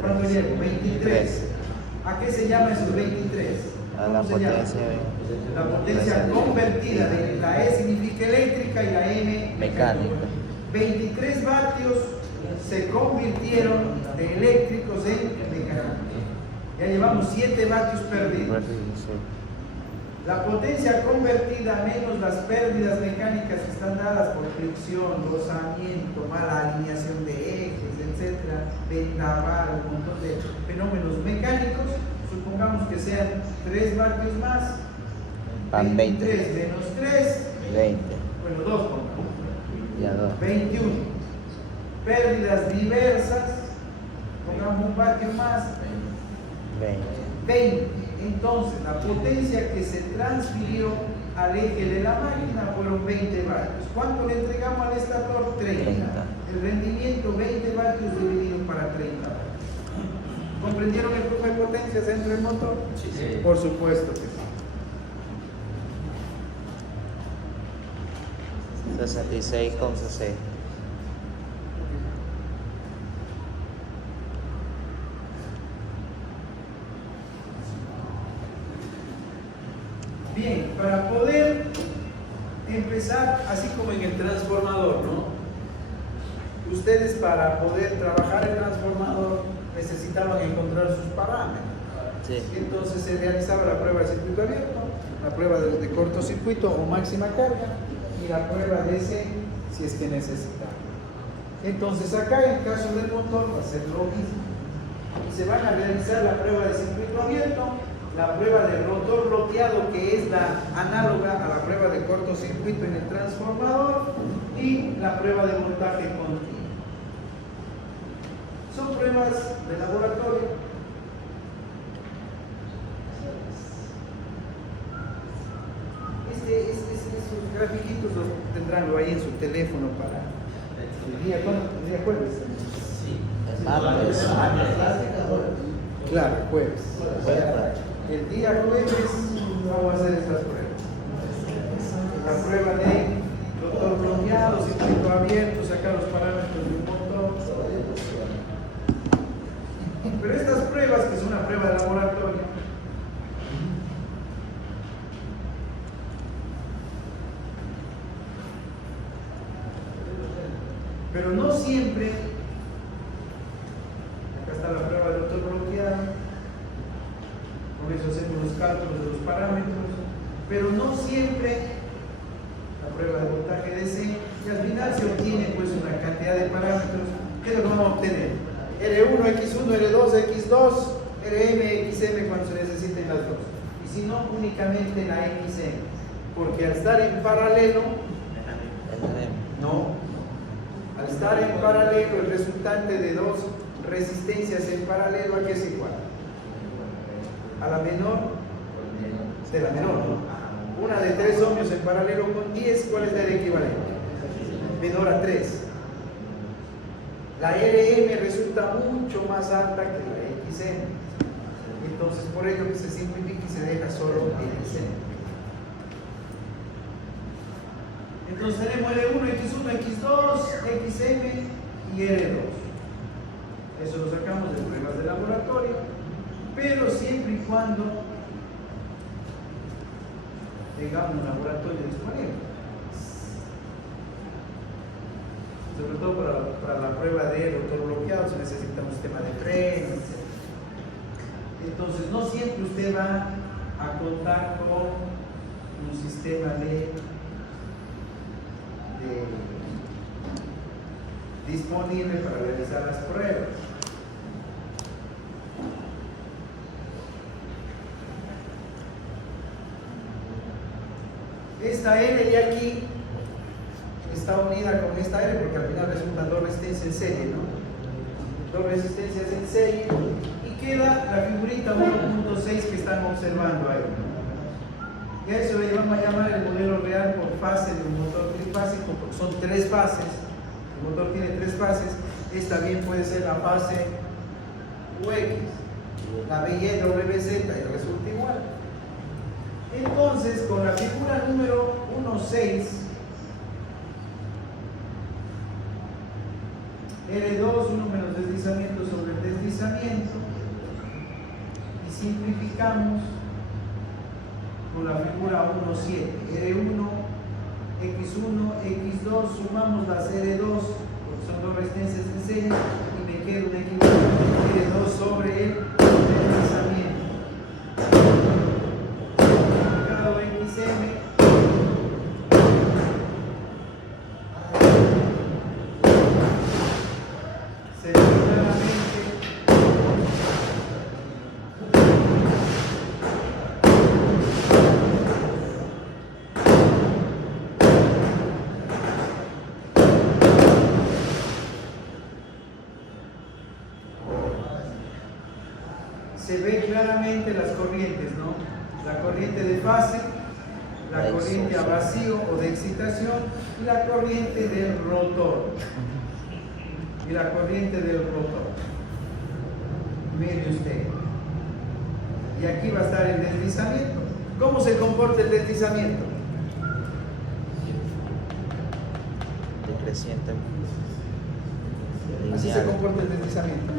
¿Cuánto llevo? 23. ¿A qué se llama esos 23? A la potencia. La potencia convertida. La E significa eléctrica y la M Mecánica. 23 vatios se convirtieron de eléctricos en mecánicos. Ya llevamos 7 vatios perdidos. La potencia convertida menos las pérdidas mecánicas que están dadas por fricción, rozamiento, mala alineación de ejes, etcétera, vendaval, un montón de fenómenos mecánicos, supongamos que sean 3 vatios más, 23 menos 3, 20. bueno, 2 pongamos, Ya 2. 21. Pérdidas diversas, pongamos 1 vatio más, 20. Entonces, la potencia que se transfirió al eje de la máquina fueron 20 vatios. ¿Cuánto le entregamos al estator? 30. El rendimiento, 20 vatios dividido para 30 vatios. ¿Comprendieron el flujo de potencias dentro del motor? Sí. Por supuesto que sí. 66,6. Bien, para poder empezar, así como en el transformador, ¿no? Ustedes, para poder trabajar el transformador, necesitaban encontrar sus parámetros. Sí. Entonces se realizaba la prueba de circuito abierto, la prueba de cortocircuito o máxima carga y la prueba de ese si es que necesitaba. Entonces acá en el caso del motor va a ser lo mismo. Se van a realizar la prueba de circuito abierto, la prueba de rotor bloqueado, que es la análoga a la prueba de cortocircuito en el transformador, y la prueba de voltaje continuo. Son pruebas de laboratorio. Esos grafiquitos los tendrán ahí en su teléfono para el día, ¿cuándo? ¿El día jueves? Sí. El martes. Claro, jueves. El día jueves vamos a hacer estas pruebas. La prueba de rotor bloqueado, circuito abierto, sacar los parámetros de un motor. Pero estas pruebas, que es una prueba de laboratorio, Pero no siempre, acá está la prueba del rotor bloqueado, con eso hacemos los cálculos de los parámetros, pero no siempre la prueba de voltaje DC, y al final se obtiene pues una cantidad de parámetros. ¿Qué es lo que vamos a obtener? R1, X1, R2, X2, Rm, Xm cuando se necesiten las dos. Y si no, únicamente la Xm. Porque al estar en paralelo, no, al estar en paralelo, el resultante de dos resistencias en paralelo, ¿a qué es igual? A la menor de la menor, ¿no? Una de 3 ohmios en paralelo con 10, ¿cuál es la equivalente? Menor a 3. La Rm resulta mucho más alta que la Xm. Entonces, por ello que se simplifica y se deja solo Xm. Entonces tenemos R1, X1, X2, Xm y R2. Eso lo sacamos de pruebas de laboratorio, pero siempre y cuando tengamos un laboratorio disponible. Sobre todo para la prueba de rotor bloqueado se necesita un sistema de freno, etc. Entonces no siempre usted va a contar con un sistema disponible para realizar las pruebas. Esta N de aquí está unida con esta R porque al final resultan dos resistencias en serie, ¿no? Dos resistencias en serie y queda la figurita 1.6 que están observando ahí. Y a eso le vamos a llamar el modelo real por fase de un motor trifásico, porque son 3 fases. El motor tiene 3 fases. Esta bien puede ser la fase UX, la BY, WZ, y resulta igual. Entonces, con la figura número 1.6, R2, 1 menos deslizamiento sobre el deslizamiento, y simplificamos con la figura 1.7, R1, X1, X2, sumamos las R2, porque son dos resistencias en serie, y me queda un equivalente R2 sobre el deslizamiento. Simplificado XM, se ve claramente las corrientes, ¿no? La corriente de fase, la corriente a vacío o de excitación y la corriente del rotor. Y la corriente del rotor. Mire usted. Y aquí va a estar el deslizamiento. ¿Cómo se comporta el deslizamiento? Decreciente. Así se comporta el deslizamiento.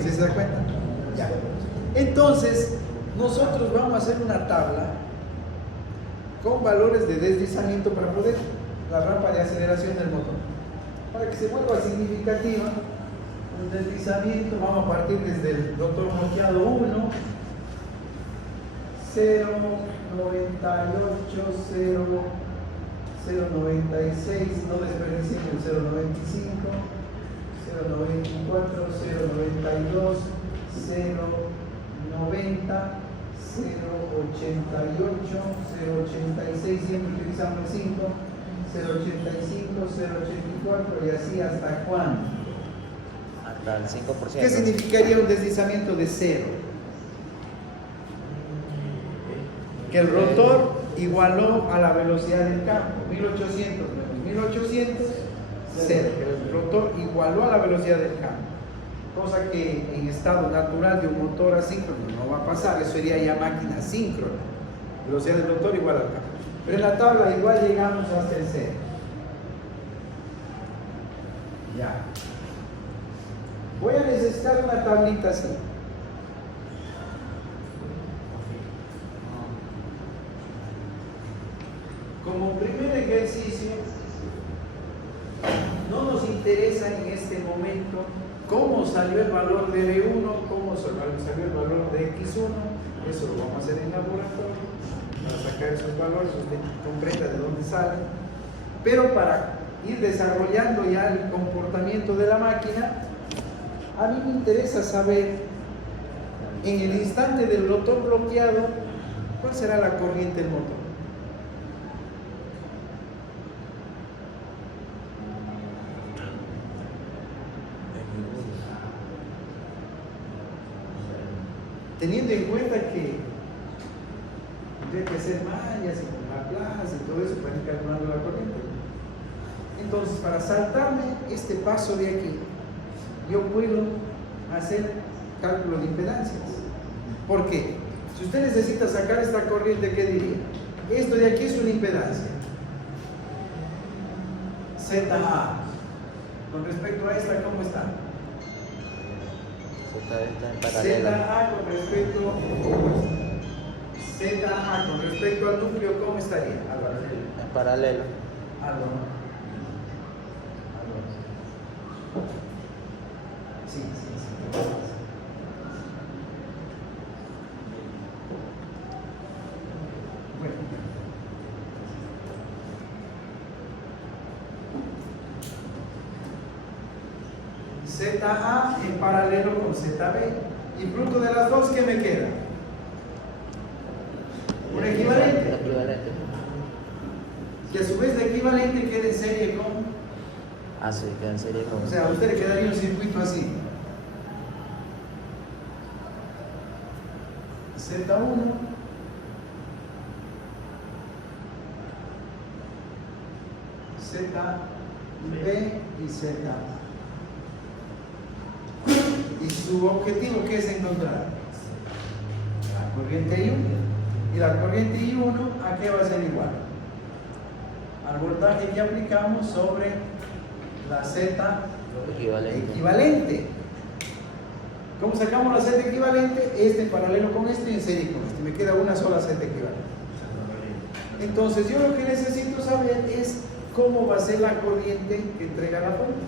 ¿Sí se da cuenta? Ya. Entonces, nosotros vamos a hacer una tabla con valores de deslizamiento para poder la rampa de aceleración del motor. Para que se vuelva significativa, un deslizamiento, vamos a partir desde el rotor bloqueado 1, 0.98, 0.96, no desperdiciemos el 0.95, 0.94, 0.92, 0.90, 0.88, 0.86, siempre utilizamos el 5, 0.85, 0.84 y así hasta cuándo. Hasta el 5%. ¿Qué significaría un deslizamiento de 0? Que el rotor igualó a la velocidad del campo, 1800 menos 1800, 0. El rotor igualó a la velocidad del campo. Cosa que en estado natural de un motor asíncrono no va a pasar, eso sería ya máquina síncrona. Velocidad del rotor igual al campo. Pero en la tabla igual llegamos hasta el 0. Ya. Voy a necesitar una tablita así. Como primer ejercicio, interesa en este momento cómo salió el valor de B1, cómo salió el valor de X1. Eso lo vamos a hacer en laboratorio para sacar esos valores, usted comprenda de dónde salen. Pero para ir desarrollando ya el comportamiento de la máquina, a mí me interesa saber en el instante del rotor bloqueado cuál será la corriente del motor. Teniendo en cuenta que hay que hacer mallas y con la plaza y todo eso para ir calculando la corriente. Entonces, para saltarme este paso de aquí, yo puedo hacer cálculo de impedancias. ¿Por qué? Si usted necesita sacar esta corriente, ¿qué diría? Esto de aquí es una impedancia. ZA. Con respecto a esta, ¿cómo está? ZA con respecto ZA con respecto al núcleo, ¿cómo estaría? En paralelo. Sí. Bueno. ZA en paralelo con ZB. Y fruto de las dos, ¿qué me queda? Un equivalente. Que a su vez de equivalente quede en serie con. Sí, queda en serie con. O sea, a usted le quedaría un circuito así. Z1. ZB y ZA. Y su objetivo, ¿qué es encontrar? La corriente I1. Y la corriente I1, ¿a qué va a ser igual? Al voltaje que aplicamos sobre la Z equivalente. ¿Cómo sacamos la Z equivalente? Este en paralelo con este y en serie con este. Me queda una sola Z equivalente. Entonces, yo lo que necesito saber es cómo va a ser la corriente que entrega la fuente.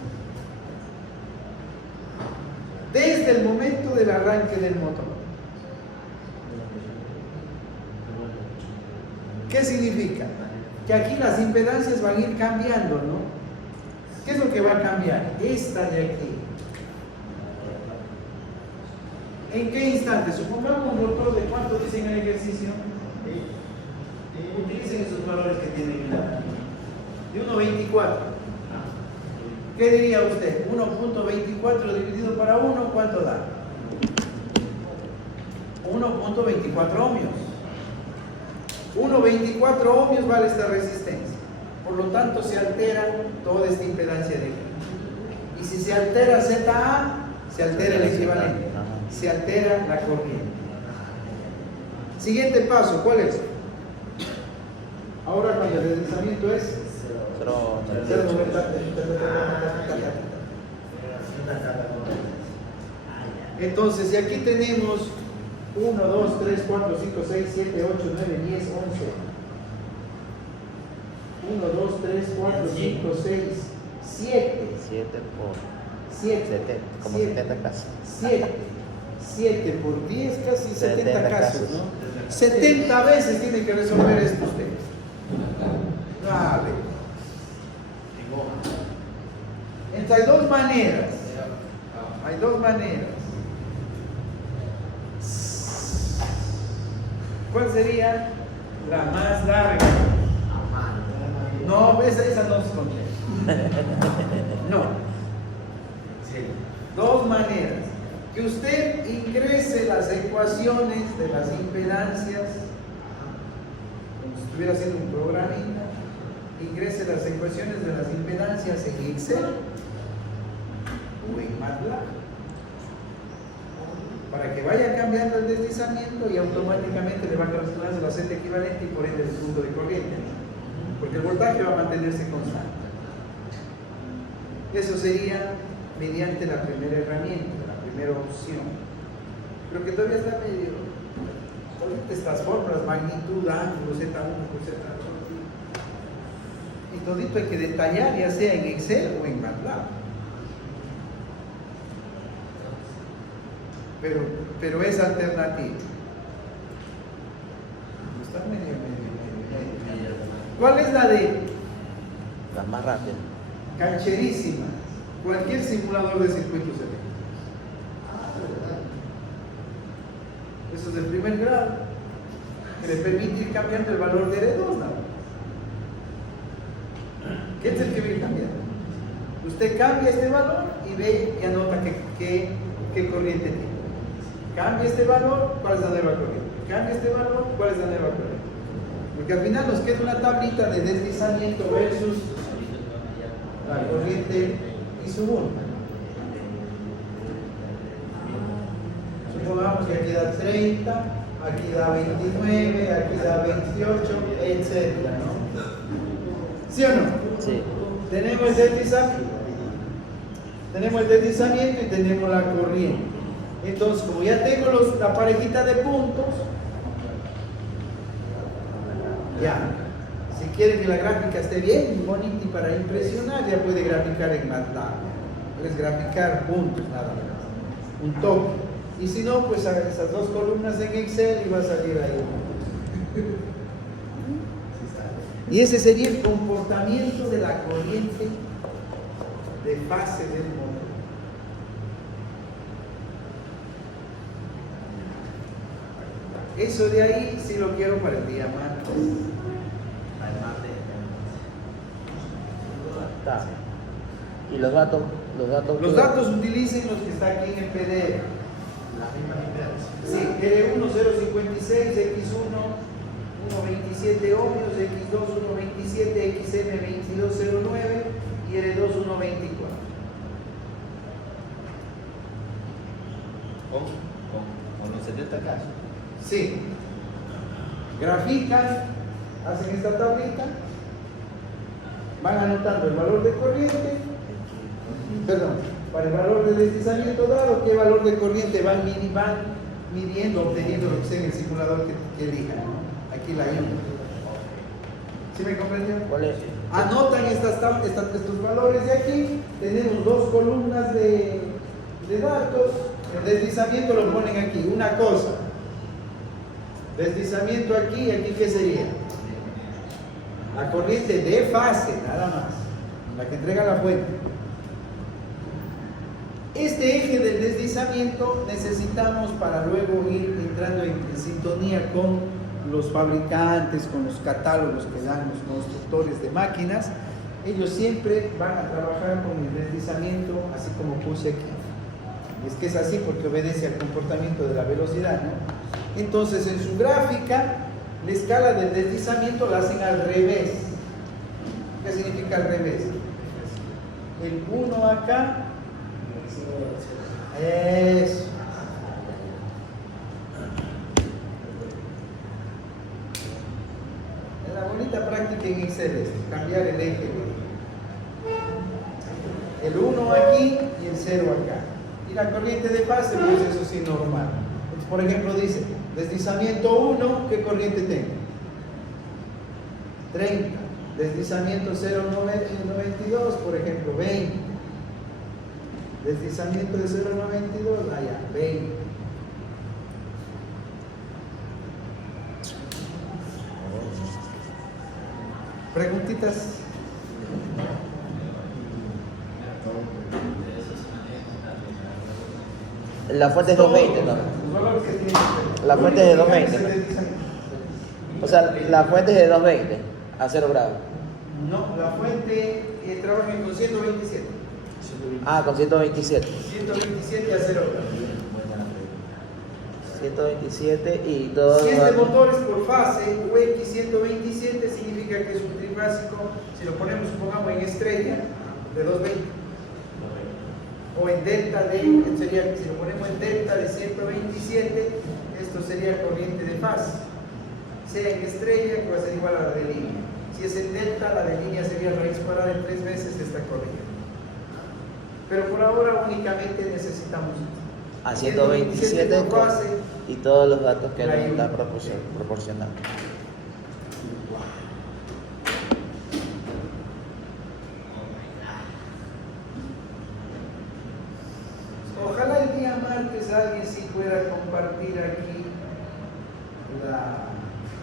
Desde el momento del arranque del motor. ¿Qué significa? Que aquí las impedancias van a ir cambiando, ¿no? ¿Qué es lo que va a cambiar? Esta de aquí. ¿En qué instante? Supongamos un motor de cuánto dicen en el ejercicio. Utilicen esos valores que tienen de 1.24. ¿Qué diría usted? 1.24 dividido para 1, ¿cuánto da? 1.24 ohmios. 1.24 ohmios vale esta resistencia. Por lo tanto, se altera toda esta impedancia de aquí. Y si se altera ZA, se altera el equivalente. Se altera la corriente. Siguiente paso, ¿cuál es? Ahora cuando el deslizamiento es 0.90. Entonces, si aquí tenemos 1, 2, 3, 4, 5, 6, 7, 8, 9, 10, 11. 1, 2, 3, 4, 5, 6, 7. 7 por 7. 70, como 70 casos. 7 por 10, casi 70 casos, ¿no? 70 veces tiene que resolver esto usted. Dale. Entonces hay dos maneras. Hay dos maneras. ¿Cuál sería la más larga? No, esa no se contesta. No. Dos maneras. Que usted ingrese las ecuaciones de las impedancias, como si estuviera haciendo un programita, ingrese las ecuaciones de las impedancias en Excel o en MATLAB, para que vaya cambiando el deslizamiento y automáticamente le va calculando la Z equivalente y por ende el punto de corriente, porque el voltaje va a mantenerse constante. Eso sería mediante la primera herramienta, la primera opción, pero que todavía está medio, estas fórmulas, magnitud, ángulo, Z1 por Z2, y todito hay que detallar, ya sea en Excel o en MATLAB. pero es alternativa. Está medio. ¿Cuál es la D? La más rápida. Cancherísima. Cualquier simulador de circuitos eléctricos. Eso es del primer grado. Que le permite ir cambiando el valor de R2, ¿no? ¿Qué es el que viene cambiando? Usted cambia este valor y ve y anota qué corriente tiene. Cambia este valor, ¿cuál es la nueva corriente? Cambia este valor, ¿cuál es la nueva corriente? Porque al final nos queda una tablita de deslizamiento versus la corriente y su volta. Supongamos que aquí da 30, aquí da 29, aquí da 28, etc. ¿no? ¿Sí o no? Sí. Tenemos el deslizamiento. Tenemos el deslizamiento y tenemos la corriente. Entonces, como ya tengo la parejita de puntos, ya, si quiere que la gráfica esté bien bonita y para impresionar, ya puede graficar en MATLAB. Puedes graficar puntos, nada más. Un toque. Y si no, pues haga esas dos columnas en Excel y va a salir ahí. Y ese sería el comportamiento de la corriente de fase del motor. Eso de ahí sí lo quiero para el día martes. Está. ¿Y los datos? Los datos utilicen los que están aquí en el PDF. Sí, L1 056, X1 127 ohmios, X2 127, XM 2209 y L2 124. Con los 70 casos. Sí. Grafican, hacen esta tablita, van anotando el valor de corriente, para el valor de deslizamiento dado, qué valor de corriente van midiendo, obteniendo lo que sea en el simulador que elijan, ¿no? Aquí la I. ¿Sí me comprendieron? ¿Cuál es? Anotan estos valores de aquí, tenemos dos columnas de datos, el deslizamiento lo ponen aquí, una cosa, deslizamiento aquí, aquí ¿qué sería? La corriente de fase, nada más, la que entrega la fuente. Este eje del deslizamiento necesitamos para luego ir entrando en sintonía con los fabricantes, con los catálogos que dan los constructores de máquinas. Ellos siempre van a trabajar con el deslizamiento así como puse aquí. Y es que es así porque obedece al comportamiento de la velocidad, ¿no? Entonces en su gráfica la escala del deslizamiento la hacen al revés. ¿Qué significa al revés? El 1 acá. Eso. Es la bonita práctica en Excel, cambiar el eje. El 1 aquí y el 0 acá. Y la corriente de fase, pues eso sí normal. Entonces, por ejemplo, dice, deslizamiento 1, ¿qué corriente tengo? 30. Deslizamiento 0,92, por ejemplo, 20. Deslizamiento de 0,92, allá, 20. Preguntitas. La fuente es 220, ¿no? La fuente es de 220. O sea, la fuente es de 220 a 0 grados. No, la fuente trabaja con 127. Ah, con 127. 127 a 0 grados. 127 y todo. 7 motores por fase, UX 127 significa que es un trifásico. Si lo ponemos, supongamos en estrella, de 220. O en delta sería, si lo ponemos en delta de 127, esto sería corriente de fase. Sea en estrella, que va a ser igual a la de línea. Si es en delta, la de línea sería raíz cuadrada de 3 veces esta corriente. Pero por ahora únicamente necesitamos a 127 por fase y todos los datos que nos está proporcionando. Ojalá el día martes alguien sí pueda compartir aquí la,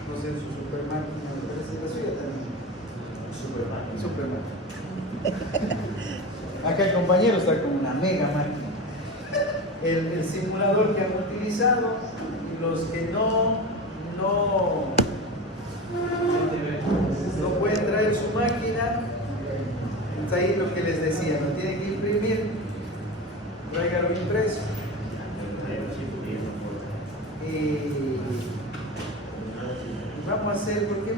no sé, su super máquina, me parece la suya también. Super máquina. Acá el compañero está con una mega máquina. El simulador que han utilizado y los que no pueden traer su máquina, está ahí lo que les decía, lo tienen que imprimir, tráigalo impreso. Y vamos a hacer, porque